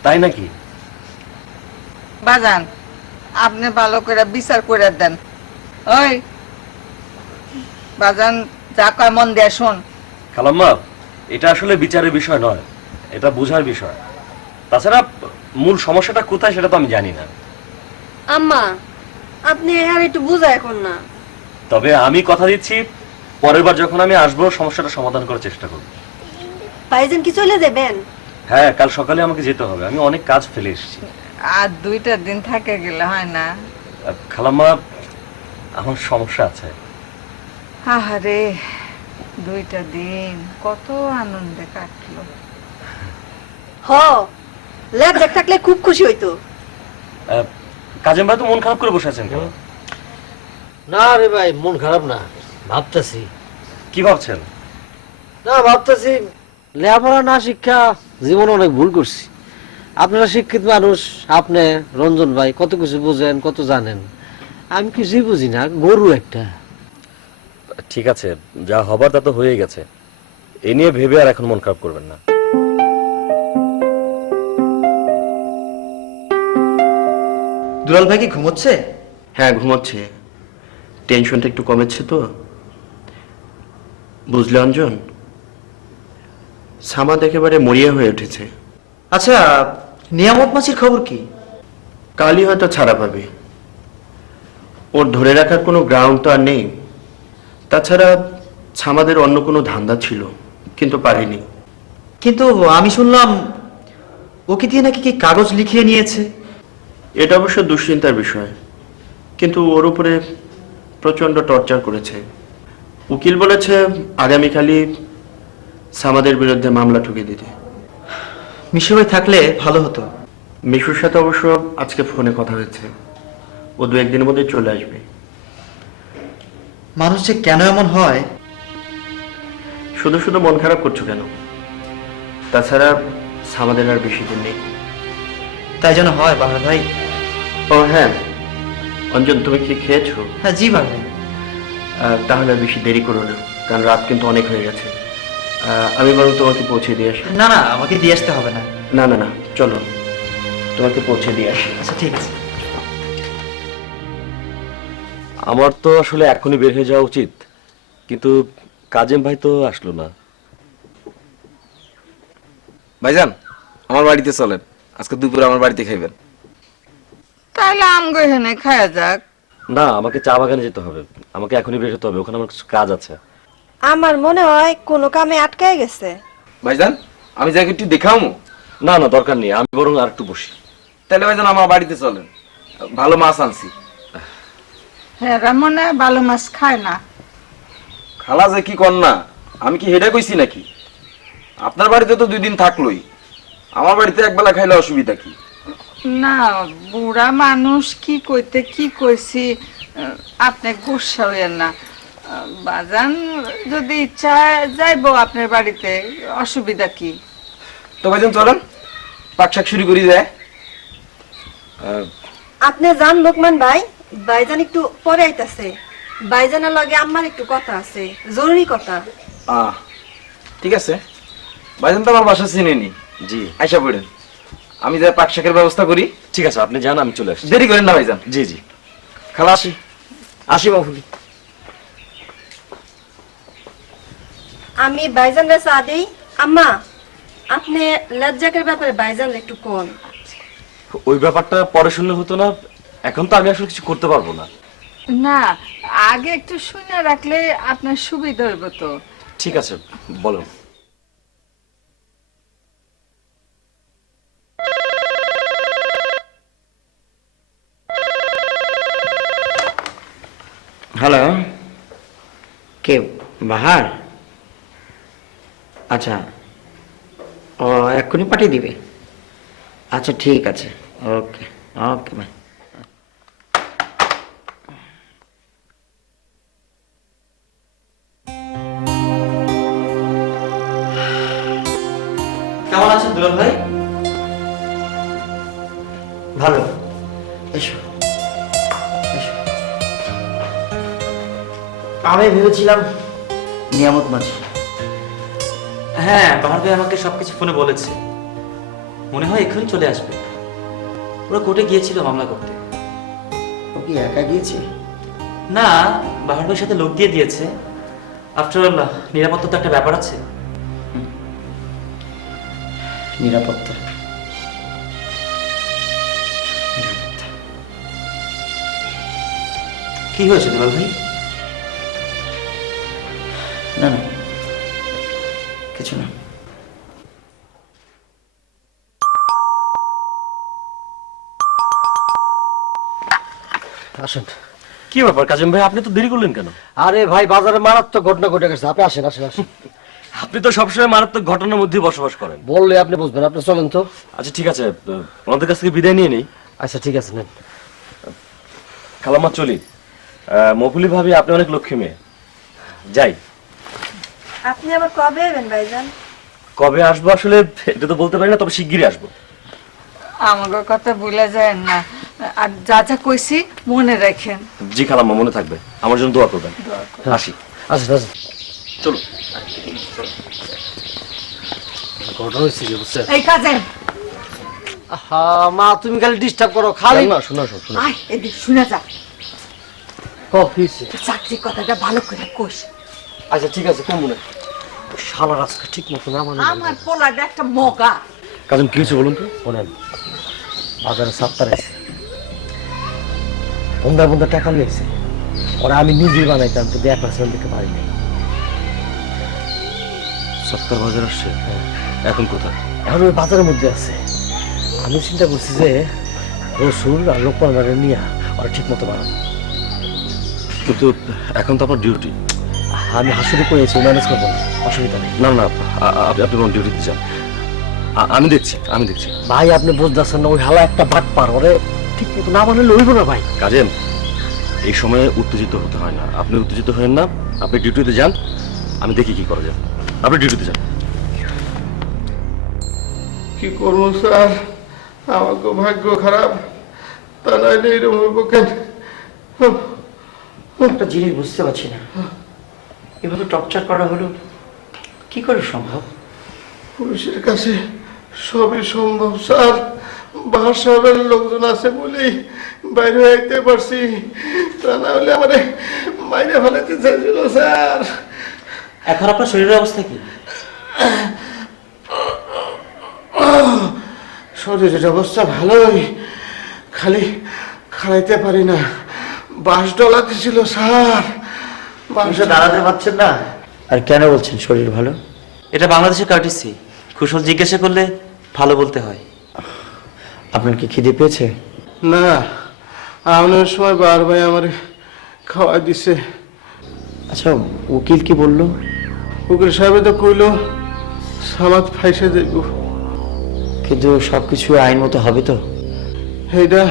তাই নাকি? বাজান আপনি ভালো করে বিচার করে দেন। ওই বাজান যা কয় মন দিয়ে শোন। খালাম্মা, এটা আসলে বিচারের বিষয় নয়, এটা বোঝার বিষয়। তাছাড়া মূল সমস্যাটা কোথায় সেটা তো আমি জানি না। আম্মা আপনি আর একটু বুঝায় এখন না। তবে আমি কথা দিচ্ছি, পরের বার যখন আমি আসবো সমস্যাটা সমাধান করার চেষ্টা করব। ভাইজান কি চলে যাবেন? হ্যাঁ, কাল সকালে আমাকে যেতে হবে, আমি অনেক কাজ ফেলে এসেছি। আর 2টা দিন থাকে গেলে হয় না? খালাম্মা, আমার সমস্যা আছে। আহারে 2টা দিন কত আনন্দে কাটলো। হ, ল্যাব জ্যাক থাকলে খুব খুশি হইতো। কাজেম ভাই তো মন খারাপ করে বসে আছেন কেন? না রে ভাই, মন খারাপ না, ভাবতেছি। কি ভাবছেন? না ভাবতেছি লেখাপড়া না শিক্ষা জীবনে অনেক ভুল করছি। আপনারা শিক্ষিত মানুষ, আপনি রঞ্জন ভাই কত কিছু বুঝেন, কত জানেন, আমি কিছুই বুঝি না, গরু একটা। ঠিক আছে, যা হবার তা তো হয়ে গেছে, এ নিয়ে ভেবে আর এখন মন খারাপ করবেন না। দুলাল ভাই কি ঘুমোচ্ছে? হ্যাঁ ঘুমোচ্ছে, টেনশনটা একটু কমেছে তো। বুঝলে অঞ্জন, সামাদ একেবারে মরিয়া হয়ে উঠেছে। আচ্ছা, নিয়ামত মাছির খবর কি? কালই হয়তো ছাড়া পাবে। ওর ধরে রাখার কোনো গ্রাউন্ড তো আর নেই। তাছাড়া ছামাদের অন্য কোনো ধান্দা ছিল, কিন্তু পারেনি। কিন্তু আমি শুনলাম ওকে দিয়ে নাকি কি কাগজ লিখিয়ে নিয়েছে। এটা অবশ্য দুশ্চিন্তার বিষয়, কিন্তু ওর উপরে প্রচণ্ড টর্চার করেছে। উকিল বলেছে আগামীকালই সামাদের বিরুদ্ধে মামলা ঠুকে দিতে। মিশু ভাই থাকলে ভালো হতো। মিশুর সাথে অবশ্য আজকে ফোনে কথা হয়েছে, ও 2-1 দিনের মধ্যে চলে আসবে। মানুষ যে কেন এমন হয়। শুধু শুধু মন খারাপ করছো কেন? তাছাড়া সামাদের আর বেশি দিন নেই। তাই যেন হয় বাহার ভাই। ও হ্যাঁ অঞ্জন, তুমি কি খেয়েছো? হ্যাঁ জি বাহার ভাই। তাহলে বেশি দেরি করো না, কারণ রাত কিন্তু অনেক হয়ে গেছে। আমি বরং তোমাকে পৌঁছে দিয়ে আসি। না না, আমাকে দিয়ে আসতে হবে না। না না না, চলো তোমাকে পৌঁছে দিয়ে আসি। আচ্ছা ঠিক আছে। আমার তো আসলে এখনই বের হয়ে যাওয়া উচিত, কিন্তু কাজেম ভাই তো আসলো না। ভাইজান আমার বাড়িতে চলেন, আজকে দুপুরে আমার বাড়িতে খাইবেন। তাহলে আমগো এখানে খায়া যাক। না, আমাকে চা বাগানে যেতে হবে, আমাকে এখনই বের হতে হবে, ওখানে আমার কিছু কাজ আছে। আমার মনে হয় কোনো কামে আটকায় গেছে। ভাইজান আমি যাকে একটু দেখাও। না না, দরকার নেই, আমি বরং আর একটু বসি। তাহলে ভাইজান আমার বাড়িতে চলেন, ভালো মাছ আনছি। হ্যাঁ মনে হয় ভালো মাছ খায় না। খালা যে কি কর না, আমি কি হেডে কইছি নাকি? আপনার বাড়িতে তো 2 দিন থাকলোই, আমার বাড়িতে একবেলা খাইলে অসুবিধা কি? না বুড়া মানুষ কি কইতে কি কইছি, আপনি গুসা হইয়েন না। বাজান যদি ইচ্ছা যাইবো আপনার বাড়িতে, অসুবিধা কি? তো ভাইজান চলেন, পাক শাক শুরু করি যায়। আপনি যান লোকমান ভাই, ভাইজান একটু পরে আইতাছে। ভাইজানের লগে আমার একটু কথা আছে, জরুরি কথা। ঠিক আছে, ভাইজান তো আমার বাসা চিনেনি। জি, আইসা পড়েন, আমি যাই পাক শাকের ব্যবস্থা করি। ঠিক আছে, আপনি যান, আমি চলে আসছি। দেরি করেন না ভাইজান। জি জি, খালা আসি। আসি বাবুলি। আমি ভাইজানরে চা দেই। আম্মা আপনি লজ্জাকের ব্যাপারে ভাইজান একটু কোন। ওই ব্যাপারটা পরে শুনলে হতো না? এখন তো আমি আসলে কিছু করতে পারবো না। না, আগে একটু শুনে রাখলে আপনার সুবিধা হইব তো। ঠিক আছে, বলো। হ্যালো, কে বাহার? আচ্ছা, ও এক্ষুনি পাঠিয়ে দিবে। আচ্ছা ঠিক আছে, ওকে ওকে ভাই। কেমন আছেন দুলাল ভাই? ভালো, এসো এসো। আমি ভেবেছিলাম নিয়ামত মাঝি। হ্যাঁ, বাহার ভাই আমাকে সবকিছু ফোনে বলেছে। মনে হয় এক্ষুনি চলে আসবে। ওরা কোর্টে গিয়েছিল মামলা করতে। ও কি একা গিয়েছে? না, বাহার ভাইয়ের সাথে লোক দিয়ে দিয়েছে। আফটার অল নিরাপত্তা তো একটা ব্যাপার আছে। নিরাপত্তা কি হয়েছে দুলাল ভাই? না না, কিছু না। আসেন। কি ব্যাপার কাজিম ভাই, আপনি তো দেরি করলেন কেন? আরে ভাই, বাজারে মারাত্মক ঘটনা ঘটে গেছে। আপনি আসেন আসেন আসেন। আপনি তো সবসময় মারাত্মক ঘটনার মধ্যে বসবাস করেন। বললে আপনি বুঝবেন। আপনি চলেন তো। আচ্ছা ঠিক আছে, আমাদের কাছ থেকে বিদায় নিয়ে নেই। আচ্ছা ঠিক আছে, নেন। খালাম্মা চলি। মফুলি ভাবি আপনি অনেক লক্ষ্মী মেয়ে। যাই। আপনি আবার কবে এবেন ভাইজান? কবে আসবো আসলে এটা তো বলতে পারি না, তবে শিগগিরই আসবো। আমাকে কথা ভুলে যায় না, আর যা যা কইছি মনে রাখেন। জি খালাম্মা, মনে থাকবে। আমার জন্য দোয়া করবেন। আসি। আসেন আসেন, চলো। ঘটনা হয়েছে কি বুঝছেন? এই কাজে মা, তুমি খালি ডিস্টার্ব করো খালি। না, শোনো শোনো। আয় এদিক শুনে যা। কফিছে চাকরির কথাটা ভালো করে কইস। আচ্ছা ঠিক আছে, কোন মনে শালা রাস্তা ঠিক মতো না মানে। আমার পোলাটা একটা মগা। কাজিম কি হয়েছে বলুন তো? শোনেন, বাজারে সাপ্তার আছে, বন্ধা বন্ধা টাকা নিয়েছে। ওরা আমি নিজেই বানাইতাম, কিন্তু 1% দিতে পারি নাই। সপ্তাহ বাজার আসছে? এখন কোথায়? এখন ওই বাজারের মধ্যে আছে। আমি চিন্তা করছি যে রসুল আর লোকমান নিয়ে ওরা ঠিক মতো বানাবো। কিন্তু এখন তো আপনার ডিউটি। আমি হাসুরি করেছি, ম্যানেজ করবো না, অসুবিধা নেই। না না, আপনি আমার ডিউটিতে যান। আমি দেখছি। ভাই আপনি বুঝতেছেন না, ওই হালা একটা বাট পার, ওরে ঠিক মতো না বানালে লইব না ভাই। কাজেম, এই সময়ে উত্তেজিত হতে হয় না। আপনি উত্তেজিত হবেন না, আপনি ডিউটিতে যান। আমি দেখি কি করা যায়। আপনি ডিউটিতে যান। কি করবো স্যার, আমাকে ভাগ্য খারাপ, তা নাইলে এরকম হইব কেন? একটা জিনিস বুঝতে পারছি না, এভাবে টর্চার করা হলো কি করে সম্ভব? পুলিশের কাছে সবই সম্ভব স্যার। বাহার সাহেবের লোকজন আছে বলেই বাইরে আইতে পারছি, তা না হলে আমারে মাইরে ফেলাতে চাইছিল স্যার। এখন আপনার শরীরের অবস্থা কি? শরীরের অবস্থা ভালোই, খালি খাইতে পারি না। বাঁশ ডলা দিছিল স্যার। বাঁশে দাঁড়াতে পারছেন না? আর কেন বলছেন শরীর ভালো? এটা বাংলাদেশের কার্টিসি। কুশল জিজ্ঞাসা করলে ভালো বলতে হয়। আপনার কি খিদে পেয়েছে? না, আপনার সময় বার ভাই আমার খাওয়া দিছে। আচ্ছা, উকিল কি বললো? উকিল সাহেব তো কইলো সামাদ ফাইসে যাইব। কিন্তু সবকিছু আইন মতো হবে তো? এইটা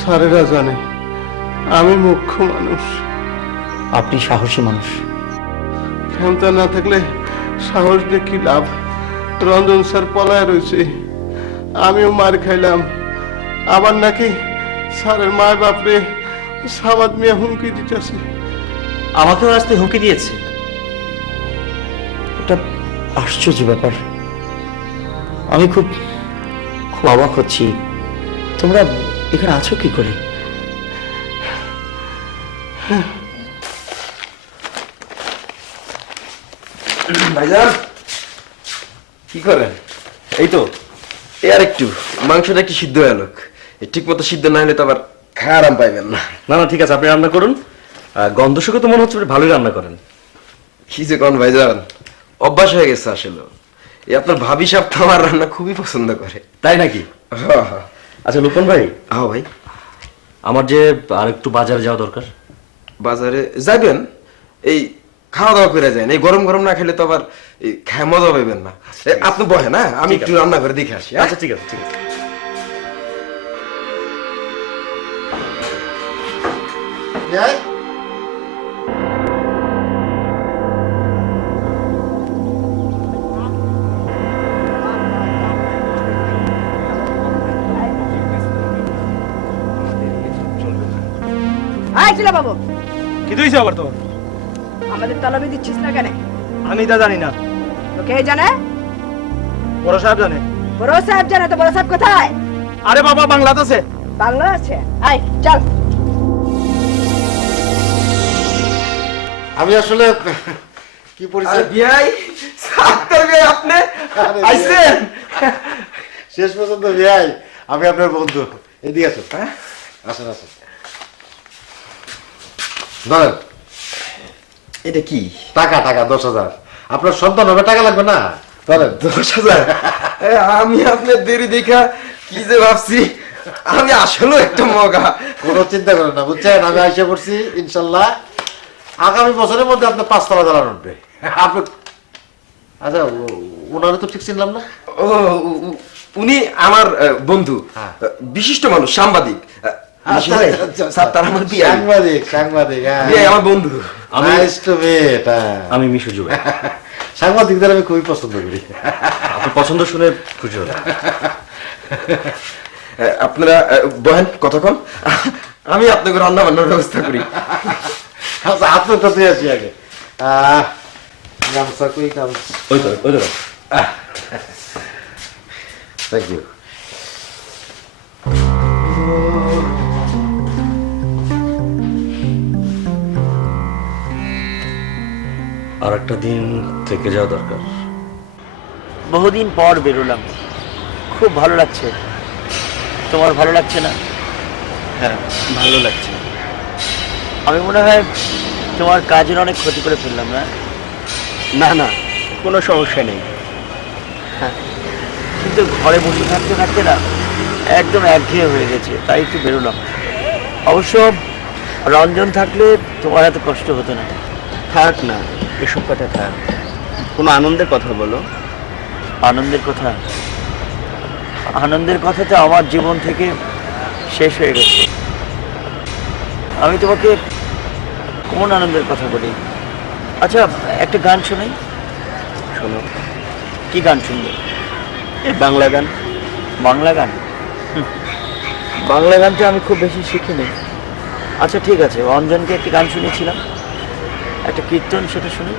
স্যারেরা জানে, আমি মুখ্য মানুষ। আপনি সাহসী মানুষ। ক্ষমতা না থাকলে সাহস দিয়ে কি লাভ? রঞ্জন স্যার পলায় রয়েছে, আমিও মার খাইলাম। আবার নাকি স্যারের মায় বাপরে সামাদ মিয়া হুমকি দিতেছে। আমাকেও আসতে হুমকি দিয়েছে। এটা আশ্চর্য ব্যাপার। আমি খুব খুব অবাক হচ্ছি। তোমরা এখানে আছো কি করে? ভাইজান কি করেন? এই তো, এই আর একটু মাংসটা একটু সিদ্ধ হয়ে লোক, ঠিক মতো সিদ্ধ না হলে তো আবার খায় আরাম পাইবেন না। না না ঠিক আছে, আপনি রান্না করুন। গন্ধ শুকে তো মনে হচ্ছে আপনি ভালোই রান্না করেন। কি যে কোন ভাইজান, অভ্যাস হয়ে গেছে আসলে। এই আপনার ভাবি সাহেব তো আমার রান্না খুবই পছন্দ করে। তাই নাকি? হ্যাঁ হ্যাঁ। আচ্ছা লুকন ভাই। হ্যাঁ ভাই। আমার যে আর একটু বাজারে যাওয়া দরকার। বাজারে যাবেন? এই খাওয়া দাওয়া করে যায়, এই গরম গরম না খেলে তো আবার খায় মজা পাইবেন না। আপনি বহেন, হ্যাঁ আমি একটু রান্না করে দেখে আসি। আচ্ছা ঠিক আছে ঠিক আছে। আয় ছিল বাবু, কি তুইছে আবার তোর? আমাদের তলবে দিচ্ছিস না কেন? আমি তা জানি না। তো কে জানে? বড় সাহেব জানে। বড় সাহেব জানে তো বড় সাহেব কোথায়? আরে বাবা বাংলাতে আছে। বাংলা আছে? আয় চল। আমি আসলে কি পরিচয় বিয়াই সাক্তার বিয়াই আপনি আইছেন শেষ পর্যন্ত বিয়াই, আমি আপনার বন্ধু। এদিকে আসুন। হ্যাঁ আসুন আসুন। ধরেন। এটা কি? টাকা টাকা 10,000। আপনার সন্তান হবে, টাকা লাগবে না? ধরেন। 10,000? আমি আপনার দেরি দেখা কি যে ভাবছি, আমি আসলে একটা মগা। কোনো চিন্তা করেন না, বুঝছেন? আমি আইসা পড়ছি, ইনশাল্লাহ আগামী বছরের মধ্যে আপনার 5 তলা দালান উঠবে। আপনি আচ্ছা ওনারে তো ঠিক চিনলাম না। ও উনি আমার বন্ধু, বিশিষ্ট মানুষ, সাংবাদিক। সাংবাদিক সাংবাদিক আমার বন্ধু। আমি মিশু জুবাই। সাংবাদিকদের আমি খুবই পছন্দ করি। আপনার পছন্দ শুনে খুশি হলাম। আপনারা বহেন কতক্ষণ, আমি আপনাকে রান্না বান্নার ব্যবস্থা করি। আচ্ছা আপনার কাছে আছি আগে। গামছা কই গামছা? ওই তো ওই তো। Thank you. আর একটা দিন থেকে যাওয়া দরকার। বহুদিন পর বেরোলাম, খুব ভালো লাগছে। তোমার ভালো লাগছে না? হ্যাঁ ভালো লাগছে। আমি মনে হয় তোমার কাজের অনেক ক্ষতি করে ফেললাম না? না না কোনো সমস্যা নেই। হ্যাঁ, কিন্তু ঘরে বসে থাকতে থাকতে না একদম একঘেয়ে হয়ে গেছে, তাই একটু বেরোলাম। অবশ্য রঞ্জন থাকলে তোমার এত কষ্ট হতো না। থাক না, এসব কথা থাক, কোনো আনন্দের কথা বলো। আনন্দের কথা? আনন্দের কথা তো আমার জীবন থেকে শেষ হয়ে গেছে। আমি তোমাকে কোন আনন্দের কথা বলি? আচ্ছা একটা গান শোনাই। শোনো। কি গান শুনবে? এই বাংলা গান। বাংলা গান? বাংলা গানটা আমি খুব বেশি শিখিনি। আচ্ছা ঠিক আছে, অঞ্জনকে একটি গান শুনেছিলাম, একটা কীর্তন, সেটা শুনি।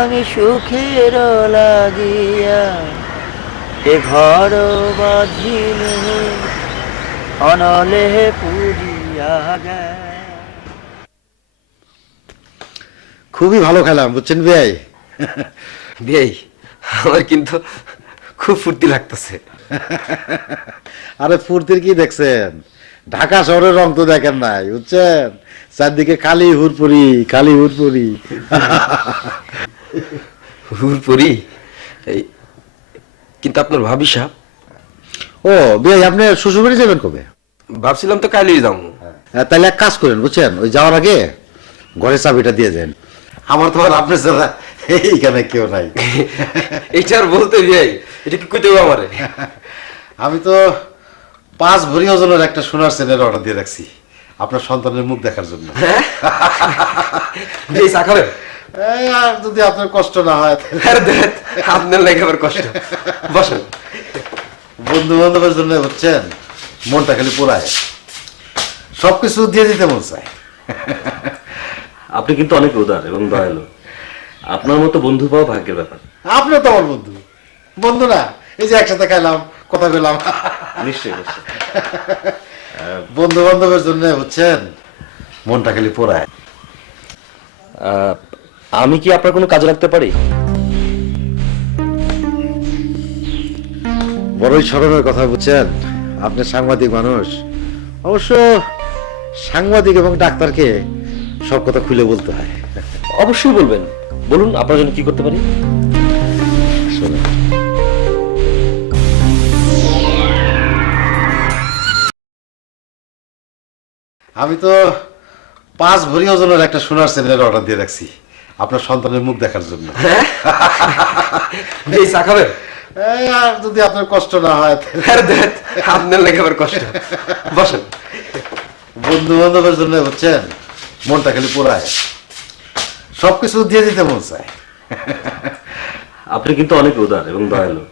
আমি সুখের লাগিয়া এ ঘর বাঁধিল, অনলে পুরিয়া গে। খুবই ভালো খেলাম, বুঝছেন বিয়াই? বিয়াই আমার কিন্তু খুব ফুর্তি লাগতেছে। আরে ফুর্তির কি দেখছেন? ঢাকা শহরের রং তো দেখেন নাই, বুঝছেন? চারদিকে খালি হুরপুরি, খালি হুরপুরি। হুরপুরি? এই কিন্তু আপনার ভাবি সাহেব? ও বিয়াই, আপনি শ্বশুরবাড়ি যাবেন কবে? ভাবছিলাম তো কালই যাবো। তাহলে এক কাজ করেন, বুঝছেন? ওই যাওয়ার আগে ঘরের চাবিটা দিয়ে যান। আমার তো আর আপনার ছাড়া এইখানে কেউ নাই। এইটা আর বলতে যাই, এটা কি কইতে হবে আমারে? আমি তো 5 ভরি ওজনের একটা সোনার চেনের অর্ডার দিয়ে রাখছি আপনার সন্তানের মুখ দেখার জন্য। আর যদি আপনার কষ্ট না হয়, আপনার লাগে আবার কষ্ট। বসেন। বন্ধু বান্ধবের জন্য, বুঝছেন, মনটা খালি পোড়ায়, সবকিছু দিয়ে দিতে মন চায়। আপনি কিন্তু অনেক উদার এবং দয়ালু। আপনার মতো বন্ধু পাওয়া ভাগ্যের ব্যাপার। আপনিও তো আমার বন্ধু। বন্ধু না, এই যে একসাথে খাইলাম, কথা বললাম। নিশ্চয়ই নিশ্চয়ই। বন্ধু বান্ধবের জন্য, বুঝছেন, মনটা খালি পোড়ায়। আমি কি আপনার কোনো কাজে লাগতে পারি? বড়ই স্মরণের কথা, বুঝছেন, আপনি সাংবাদিক মানুষ, অবশ্য সাংবাদিক এবং ডাক্তারকে সব কথা খুলে বলতে হয়। অবশ্যই বলবেন, বলুন আপনার জন্য কি করতে পারি। শোনেন, আমি তো 5 ভরি ওজনের একটা সোনার চেনের অর্ডার দিয়ে রাখছি আপনার সন্তানের মুখ দেখার জন্য। চা খাবেন? আর যদি আপনার কষ্ট না হয় আপনার লেগে আবার কষ্ট। বসেন। বন্ধু বান্ধবের জন্য বুঝছেন মনটা খালি পোড়ায়, সবকিছু দিয়ে দিতে মন চায়। আপনি কিন্তু অনেক উদার এবং দয়ালু।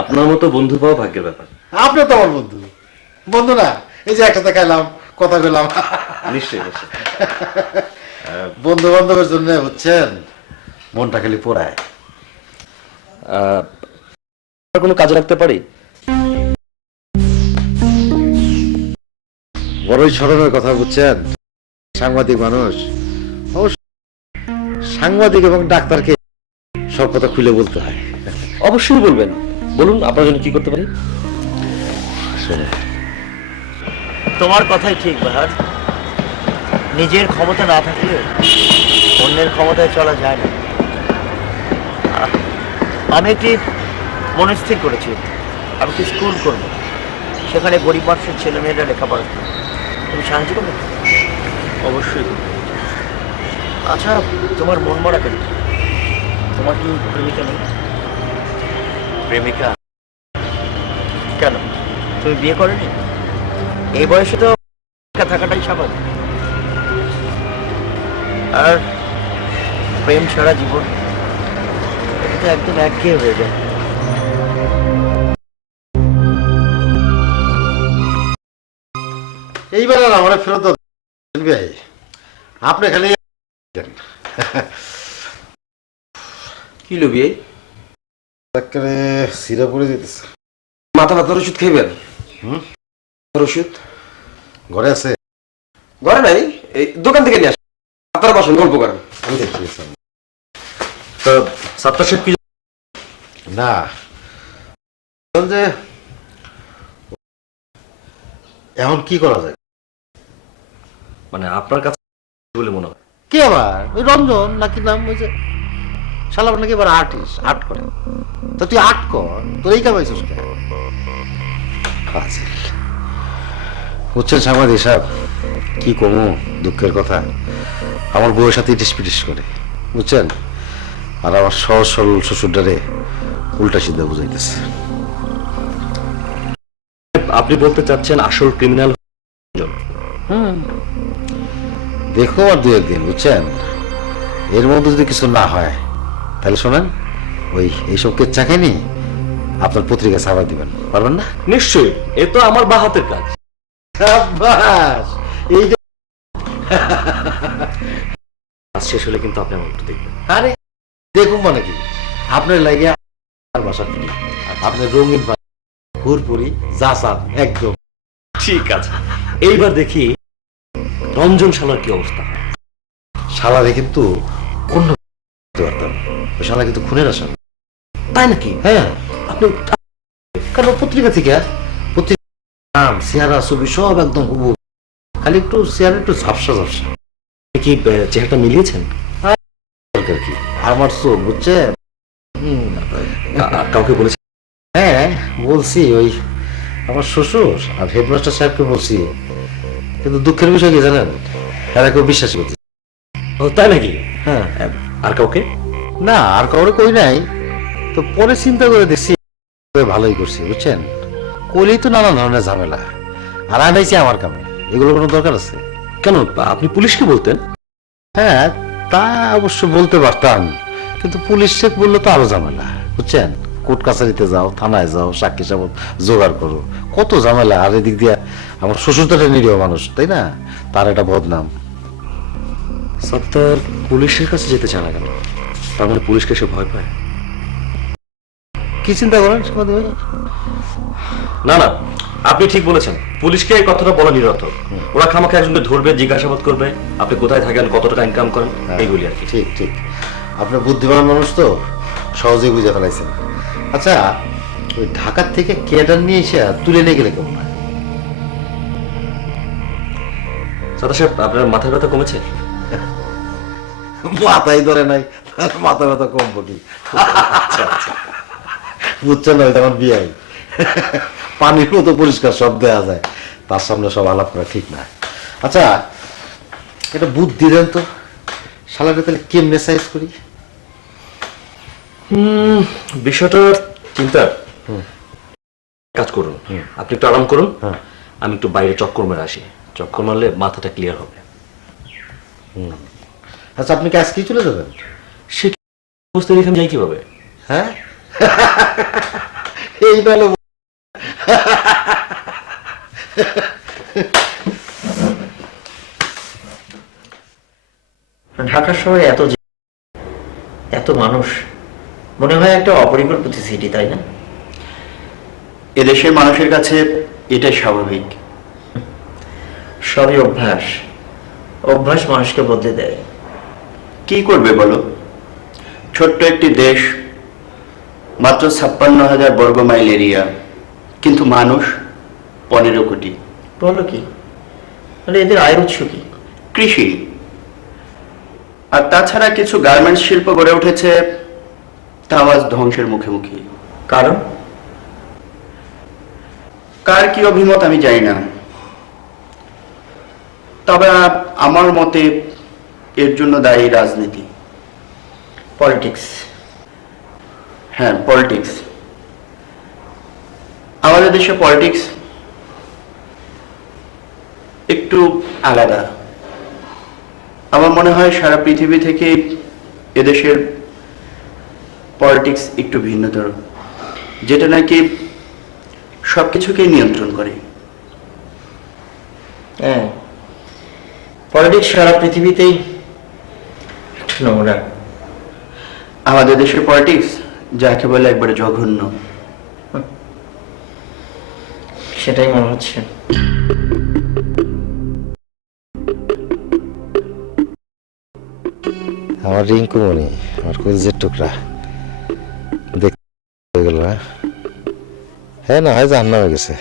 আপনার মতো বন্ধু পাওয়া ভাগ্যের ব্যাপার। আপনি তো আমার বন্ধু। বন্ধু না, এই যে একসাথে খাইলাম, কথা বললাম। নিশ্চয়ই নিশ্চয়ই। বন্ধু বান্ধবের জন্য বুঝছেন মনটা খালি পোড়ায়। কোনো কাজে রাখতে পারি? বড়ই স্মরণের কথা বুঝছেন, সাংবাদিক মানুষ, অবশ্য সাংবাদিক এবং ডাক্তারকে সব কথা খুলে বলতে হয়। অবশ্যই বলবেন, বলুন আপনার জন্য কি করতে পারি। তোমার কথাই ঠিক বাহার, নিজের ক্ষমতা না থাকলে অন্যের ক্ষমতায় চলা যায় না। আমি একটি মনস্থির করেছি, আমি একটি স্কুল করব, সেখানে গরিব মানুষের ছেলেমেয়েরা লেখাপড়া করবে। তুমি সাহায্য করবে? অবশ্যই। আচ্ছা, তোমার মন মরা কেন? তোমার কি প্রেমিকা নেই? প্রেমিকা কেন? তুমি বিয়ে করনি? এই বয়সে তো একা থাকাটাই স্বাভাবিক। আর প্রেম ছাড়া জীবন এটা তো একদম একঘেয়ে হয়ে যায়। এইবার আর আমার ফেরত ভাই, আপনি খালি কি লবি সিরা পড়ে যেতেছে। মাথা ব্যথার ওষুধ খাইবেন? ওষুধ ঘরে আছে? ঘরে নাই, এই দোকান থেকে নিয়ে আসেন। আপনারা বসেন, গল্প করেন। আমি দেখছি তো সাত্তার সাহেব কি না, যে এখন কি করা যায়? মানে আপনার কাছে বলে মনে হয়? কে আবার ওই রঞ্জন নাকি নাম, ওই যে শালা নাকি এবার আর্টিস্ট, আর্ট করে। তো তুই আর্ট কর, তোর এই কামাইছিস কেন? বুঝছেন সাংবাদিক সাহেব, কি কমু দুঃখের কথা, আমার বউয়ের সাথে ইটিস পিটিস করে, বুঝছেন, আর আমার সহজ সরল শ্বশুরটারে উল্টা সিদ্ধা বুঝাইতেছে। আপনি বলতে চাচ্ছেন আসল ক্রিমিনাল? দেখো আর দু একদিন, বুঝছেন, এর মধ্যে যদি কিছু না হয় তাহলে শোনেন, ওই এইসব কেচ্ছা খাইনি আপনার পত্রিকা ছাপা দিবেন, পারবেন না? নিশ্চয়ই, এ তো আমার বা হাতের কাজ। এই কাজ শেষ হলে কিন্তু আপনি আমার একটু দেখবেন। আরে দেখুন মানে কি, আপনার লাগিয়া আর বাসা ফিরি, আপনার রঙিন ফুরপুরি যা চান একদম। ঠিক আছে, এইবার দেখি রঞ্জন শালার কি অবস্থা। শালারে কিন্তু অন্য পারতাম, ওই শালা কিন্তু খুনের আসামি। তাই নাকি? হ্যাঁ, আপনি কারণ পত্রিকা থেকে পত্রিকা নাম চেহারা ছবি সব একদম হুবহু, খালি একটু চেহারা একটু ঝাপসা ঝাপসা। কি চেহারাটা মিলিয়েছেন? দরকার কি, আমার চোখ বুঝছেন। কাউকে বলেছেন? হ্যাঁ বলছি, ওই আমার শ্বশুর আর হেডমাস্টার সাহেবকে বলছি, কিন্তু দুঃখের বিষয় কি জানেন, এরা কেউ বিশ্বাস করছে। ও তাই নাকি? হ্যাঁ। আর কাউকে? না, আর কাউরে কই নাই, তো পরে চিন্তা করে দেখছি ভালোই করছি, বুঝছেন, কইলেই তো নানা ধরনের ঝামেলা, আর আনাইছি আমার কামে, এগুলো কোনো দরকার আছে? কেন, আপনি পুলিশকে বলতেন? হ্যাঁ, তা অবশ্য বলতে পারতাম, কিন্তু পুলিশ চেক বললে তো আরো ঝামেলা, বুঝছেন, কোর্ট কাছারিতে যাও, থানায় যাও, সাক্ষী সাবত জোগাড় করো, কত ঝামেলা। আর এদিক দিয়ে আমার শ্বশুর তো একটা নিরীহ মানুষ, তাই না, তার একটা বদনাম। সত্তার পুলিশের কাছে যেতে চায় না কেন? তার মানে পুলিশকে সে ভয় পায়? কি চিন্তা করেন? না না, আপনি ঠিক বলেছেন, পুলিশকে এই কথাটা বলা নিরর্থক। ওরা খামাখা একজনকে ধরবে, জিজ্ঞাসাবাদ করবে, আপনি কোথায় থাকেন, কত টাকা ইনকাম করেন, এইগুলি আর কি। ঠিক ঠিক, আপনি বুদ্ধিমান মানুষ তো সহজেই বুঝে ফেলাইছেন। আচ্ছা, ওই ঢাকার থেকে ক্যাডার নিয়ে এসে তুলে নিয়ে গেলে কেমন হয়? সাদা সাহেব, আপনার মাথার ব্যথা কমেছে? মাথায় ধরে নাই, মাথা ব্যথা কমবো কি? বুঝছেন না, ওইটা আমার বিয়ে, পানির মতো পরিষ্কার সব দেয়া যায়, তার সামনে সব আলাপ করা ঠিক না। আচ্ছা, এটা বুদ্ধি দেন তো, শালাটা তাহলে কেমনে সাইজ করি? বিষয়টা চিন্তা, কাজ করুন, আপনি একটু আরাম করুন, আমি একটু বাইরে চক্কর মেরে আসি। চক্কর মারলে মাথাটা ক্লিয়ার হবে। আচ্ছা, আপনি কি আজকেই চলে যাবেন? সে বুঝতে এখানে যাই কিভাবে? হ্যাঁ, এই নাহলে ঢাকা শহরে এত মানুষ, মনে হয় একটা অপরিকল্পিত সিটি, তাই না? এদেশের মানুষের কাছে এটাই স্বাভাবিক। সবই অভ্যাস, অভ্যাস মানুষকে বদলে দেয়। কি করবে বলো? ছোট্ট একটি দেশ, মাত্র 56,000 বর্গ মাইল এরিয়া, কিন্তু মানুষ 15 কোটি। বলো কি? মানে এদের আয়ের উৎস কি? কৃষি। আর তাছাড়া কিছু গার্মেন্টস শিল্প গড়ে উঠেছে, তাও আজ ধ্বংসের মুখোমুখি। কারণ? কার কি অভিমত আমি জানি না, তবে আমার মতে এর জন্য দায়ী রাজনীতি, পলিটিক্স। হ্যাঁ, পলিটিক্স। আমাদের দেশে পলিটিক্স একটু আলাদা। আমার মনে হয় সারা পৃথিবী থেকে এদেশের পলিটিক্স একটু ভিন্নতর, যেটা নাকি সবকিছুকে নিয়ন্ত্রণ করে। হ্যাঁ, পলিটিক্স সারা পৃথিবীতেই নোংরা। আমাদের দেশের পলিটিক্স যাকে বলে একবারে জঘন্য। সেটাই মনে হচ্ছে। আমার রিঙ্কু মনি, আমার কলেজের টুকরা, দেখতে হয়ে গেল না? হ্যাঁ, না হয় জাহান্নামে হয়ে গেছে,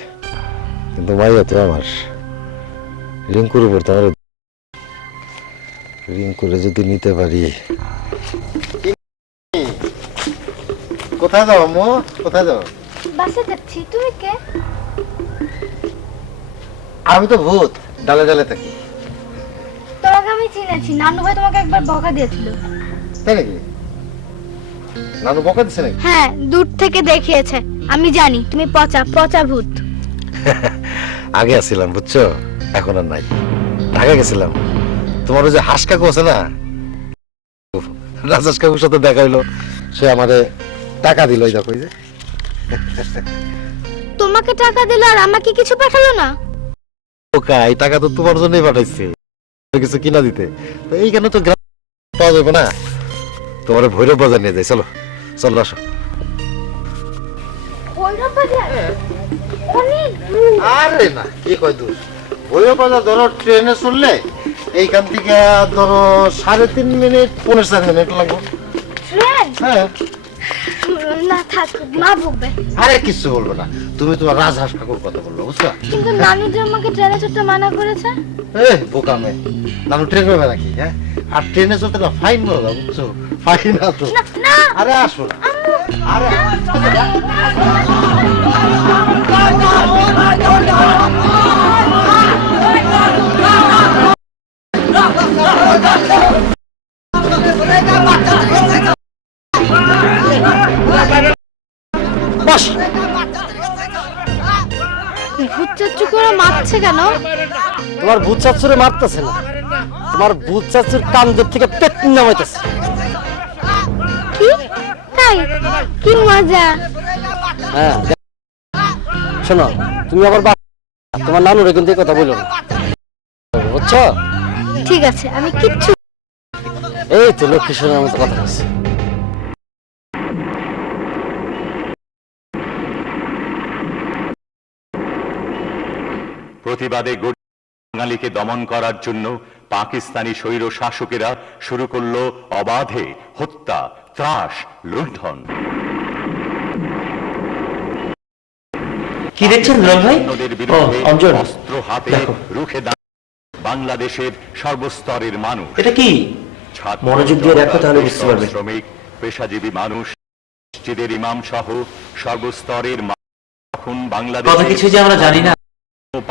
কিন্তু মাইয়া তো আমার। রিঙ্কুর উপর তো আমার, রিঙ্কুরে যদি নিতে পারি। কোথায় যাও আম্মু? কোথায় যাও? বাসে যাচ্ছি। তুমি কে? আমি তো ভূত, ডালে ডালে থাকি। তোমাকে আমি চিনেছি, নানু ভাই তোমাকে একবার বকা দিয়েছিল। তাই নাকি? নানু বকা দিচ্ছে নাকি? হ্যাঁ, দূর থেকে দেখিয়েছে। আমি জানি তুমি পচা পচা ভূত। আগে আসছিলাম, বুঝছো, এখন আর নাই। ঢাকা গেছিলাম, তোমার ওই যে হাঁস কাকু আছে না, রাজাস কাকুর সাথে দেখা হইলো, সে আমারে টাকা দিল। দেখো, এই যে তোমাকে টাকা দিল আর আমাকে কিছু পাঠালো না? ওকা, এই টাকা তো তোমার জন্যই পাঠাইছে, কিছু কিনা দিতে। তো এইখানে তো গ্রাম পাওয়া যাবে না, তোমার ভৈরব বাজার নিয়ে যাই। চলো চলো, আসো। ভৈরব বাজার? আরে না, কি কয় দূর? ভৈরব বাজার ধরো ট্রেনে চললে এইখান থেকে ধরো 3.5 মিনিট 4.5 মিনিট লাগবে। ট্রেন? হ্যাঁ। না থাক, মা বকবে। আরে কিছু বলবো না, তুমি তোমার রাজহাঁস কাকুর কথা বললো, বুঝছো? কিন্তু নানু যে আমাকে ট্রেনে চড়তে মানা করেছে। বোকা মেয়ে, নানু ট্রেন পাবে নাকি? হ্যাঁ, আর ট্রেনে চলতে না ফাইন মজা, বুঝছো? ফাইন আছে। আরে আসো না, আরে ভূত চাচ্চু করে মারছে কেন? তোমার ভূত চাচ্চুরে মারতেছে না, তোমার ভূত চাচ্চুর কান্দের থেকে পেট নামাইতেছে। কি? তাই? কি মজা! হ্যাঁ, শোনো, তুমি আবার তোমার নানুরে কিন্তু এই কথা বলো না, বুঝছো? ঠিক আছে, আমি কিচ্ছু। এই তো লক্ষ্মী সোনার মতো কথা বলছি। প্রতিবাদে বাঙালিকে দমন করার জন্য পাকিস্তানি স্বৈর শাসকেরা শুরু করলো অবাধে হত্যা, ত্রাস, লুণ্ঠন। কি দেখছেন দুলাল ভাই? ও অঞ্জন, অস্ত্র হাতে রুখে বাংলাদেশের সর্বস্তরের মানুষ। এটা কি? মনোযোগ দিয়ে দেখো তাহলে বুঝতে পারবে। শ্রমিক, পেশাজীবী মানুষ, মসজিদের ইমাম সহ সর্বস্তরের এখন কত কিছু যে আমরা জানি না,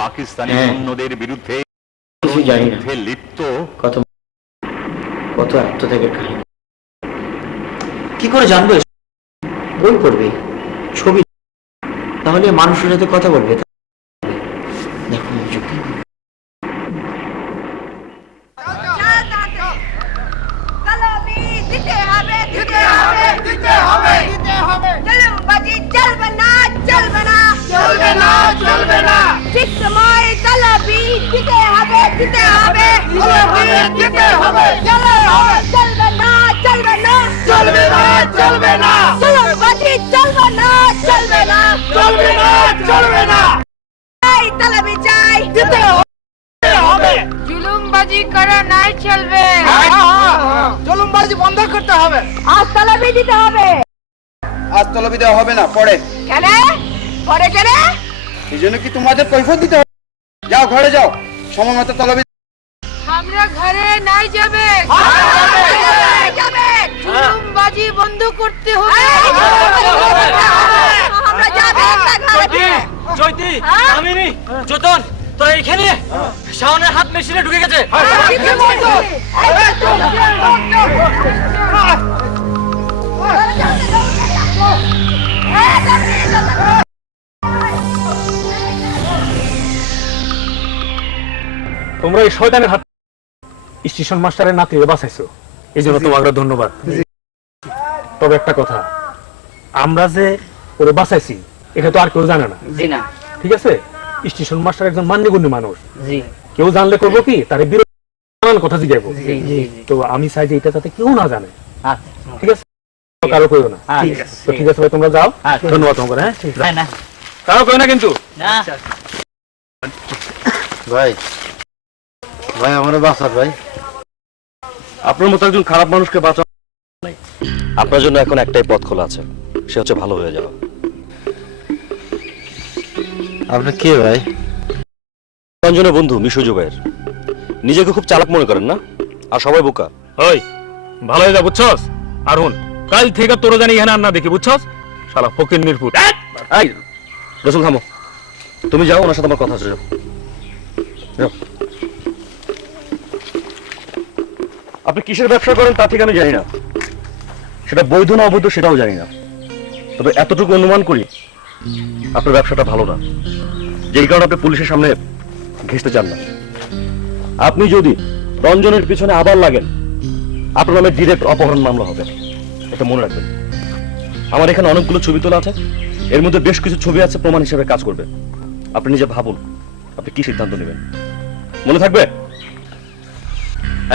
পাকিস্তানি সৈন্যদের বিরুদ্ধে কিছু জানি না, লিপ্ত কত কত আত্মত্যাগের কাহিনী। কি করে জানবো? বই পড়বে, ছবি, তাহলে মানুষের সাথে কথা বলবে। দেখো মনোযোগ দিয়ে। ঠিক সময় তলবি দিতে হবে, দিতে হবে, দিতে হবে, চলবে না, চলবে না, চলবে না, চলবে না, জুলুমবাজি চলবে না, চলবে না, চলবে না, চলবে না, এই তলবি চাই, দিতে হবে, জুলুমবাজি করা নাই চলবে, জুলুমবাজি বন্ধ করতে হবে, আজ তলবি দিতে হবে, আজ তলবি দেওয়া হবে না, পরে। কেন পরে কেন? এই জন্য কি তোমাদের কৈফিয়ত দিতে হবে? যাও ঘরে যাও, সময় মতো তলবি। আমরা ঘরে নাই যাবে, জুলুমবাজি বন্ধ করতে হবে, আমরা যাবে। চৈতি, আমিনি, যতন, তোরা এখানে? শাওনের হাত মেশিনে ঢুকে গেছে। তোমরা এই শয়তানের হাত স্টেশন মাস্টারের নাতিকে বাঁচাইছো, এই জন্য তোমাকে ধন্যবাদ। তবে একটা কথা, আমরা যে ওরে বাঁচাইছি এটা তো আর কেউ জানে না। ঠিক আছে? স্টেশন মাস্টার একজন মান্যগণ্য মানুষ, কেউ জানলে করবো কি, তার বিরোধী নানান কথা জিজ্ঞাসা। তো আমি চাই যে এটা যাতে কেউ না জানে। ঠিক আছে? কারো কেউ না। তো ঠিক আছে ভাই, তোমরা যাও। ধন্যবাদ তোমাকে। হ্যাঁ, কারো কেউ না কিন্তু। ভাই ভাই আমার বাঁচার ভাই, আপনার মতো একজন খারাপ মানুষকে বাঁচানো, আপনার জন্য এখন একটাই পথ খোলা আছে, সে হচ্ছে ভালো হয়ে যাওয়া। আপনি কে ভাই? রঞ্জনের বন্ধু মিশু জুবাইর। নিজেকে খুব চালাক মনে করেন না, আর সবাই বোকা। ওই ভালো হয়ে যা, বুঝছস? আর হুন, কাল থেকে তোর জানি এখানে আর না দেখি, বুঝছস? শালা ফকির নির্পুত। এই রসুল থামো, তুমি যাও, ওনার সাথে আমার কথা আছে। যাও যাও। আপনি কিসের ব্যবসা করেন তা ঠিক আমি জানি না, সেটা বৈধ না অবৈধ সেটাও জানি না, তবে এতটুকু অনুমান করি আপনার ব্যবসাটা ভালো না, যেই কারণে আপনি পুলিশের সামনে ঘেঁষতে চান না। আপনি যদি রঞ্জনের পিছনে আবার লাগেন, আপনার নামে ডিরেক্ট অপহরণ মামলা হবে, এটা মনে রাখবেন। আমার এখানে অনেকগুলো ছবি তোলা আছে, এর মধ্যে বেশ কিছু ছবি আছে প্রমাণ হিসেবে কাজ করবে। আপনি নিজে ভাবুন আপনি কি সিদ্ধান্ত নেবেন, মনে থাকবে?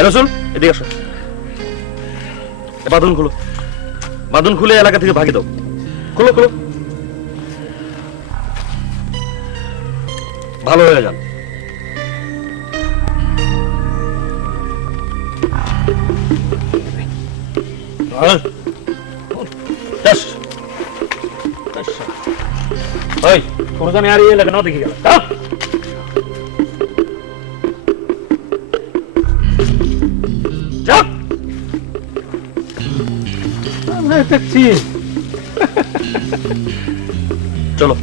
রসুল এদিকে আসো, বাঁধন খুলো, বাঁধন খুলে এলাকা থেকে ভাগে দাও। খুলো খুলো, ভালো হয়ে যান। ওই তোর জানি আর ইয়ে লাগে না, দেখি গেল। চলো।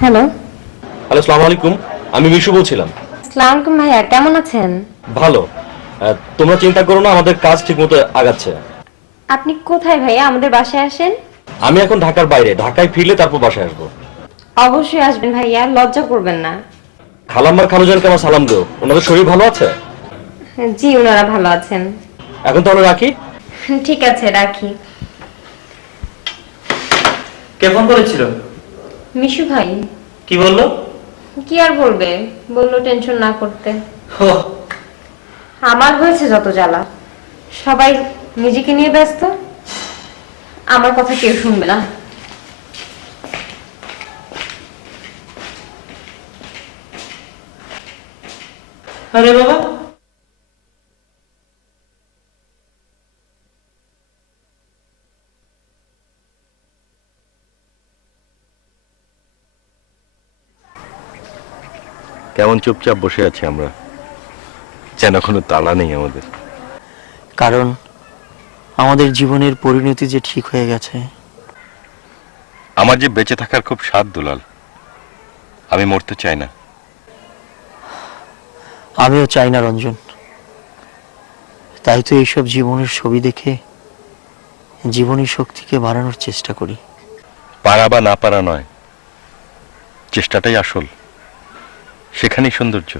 হ্যালো হ্যালো, আসসালামু আলাইকুম, আমি মিশু বলছিলাম। আসসালামু আলাইকুম ভাইয়া, কেমন আছেন? ভালো। তোমরা চিন্তা করো না, আমাদের কাজ ঠিকমতো আগাচ্ছে। আপনি কোথায় ভাইয়া? আমাদের বাসায় আসেন। আমি এখন ঢাকার বাইরে, ঢাকায় ফিরলে তারপর বাসায় আসবো। অবশ্যই আসবেন ভাইয়া, লজ্জা করবেন না। খালাম্মার খালুজানকে আমার সালাম দিও, ওনাদের শরীর ভালো আছে? জি, ওনারা ভালো আছেন। এখন তাহলে রাখি। ঠিক আছে, রাখি। কে ফোন করেছিল? মিশু ভাই। কি বললো? কি আর বলবে, বললো টেনশন না করতে। আমার হয়েছে যত জ্বালা, সবাই নিজেকে নিয়ে ব্যস্ত, আমার কথা কেউ শুনবে না। আরে বাবা, কেমন চুপচাপ বসে আছি আমরা, যেন কোনো তাড়া নেই আমাদের। কারণ আমাদের জীবনের পরিণতি যে ঠিক হয়ে গেছে। আমার যে বেঁচে থাকার খুব স্বাদ দুলাল, আমি মরতে চাই না। আমিও চাই না রঞ্জন, তাই তো এইসব জীবনের ছবি দেখে জীবনী শক্তিকে বাড়ানোর চেষ্টা করি। পারা বা না পারা নয়, চেষ্টাটাই আসল, সেখানেই সৌন্দর্য।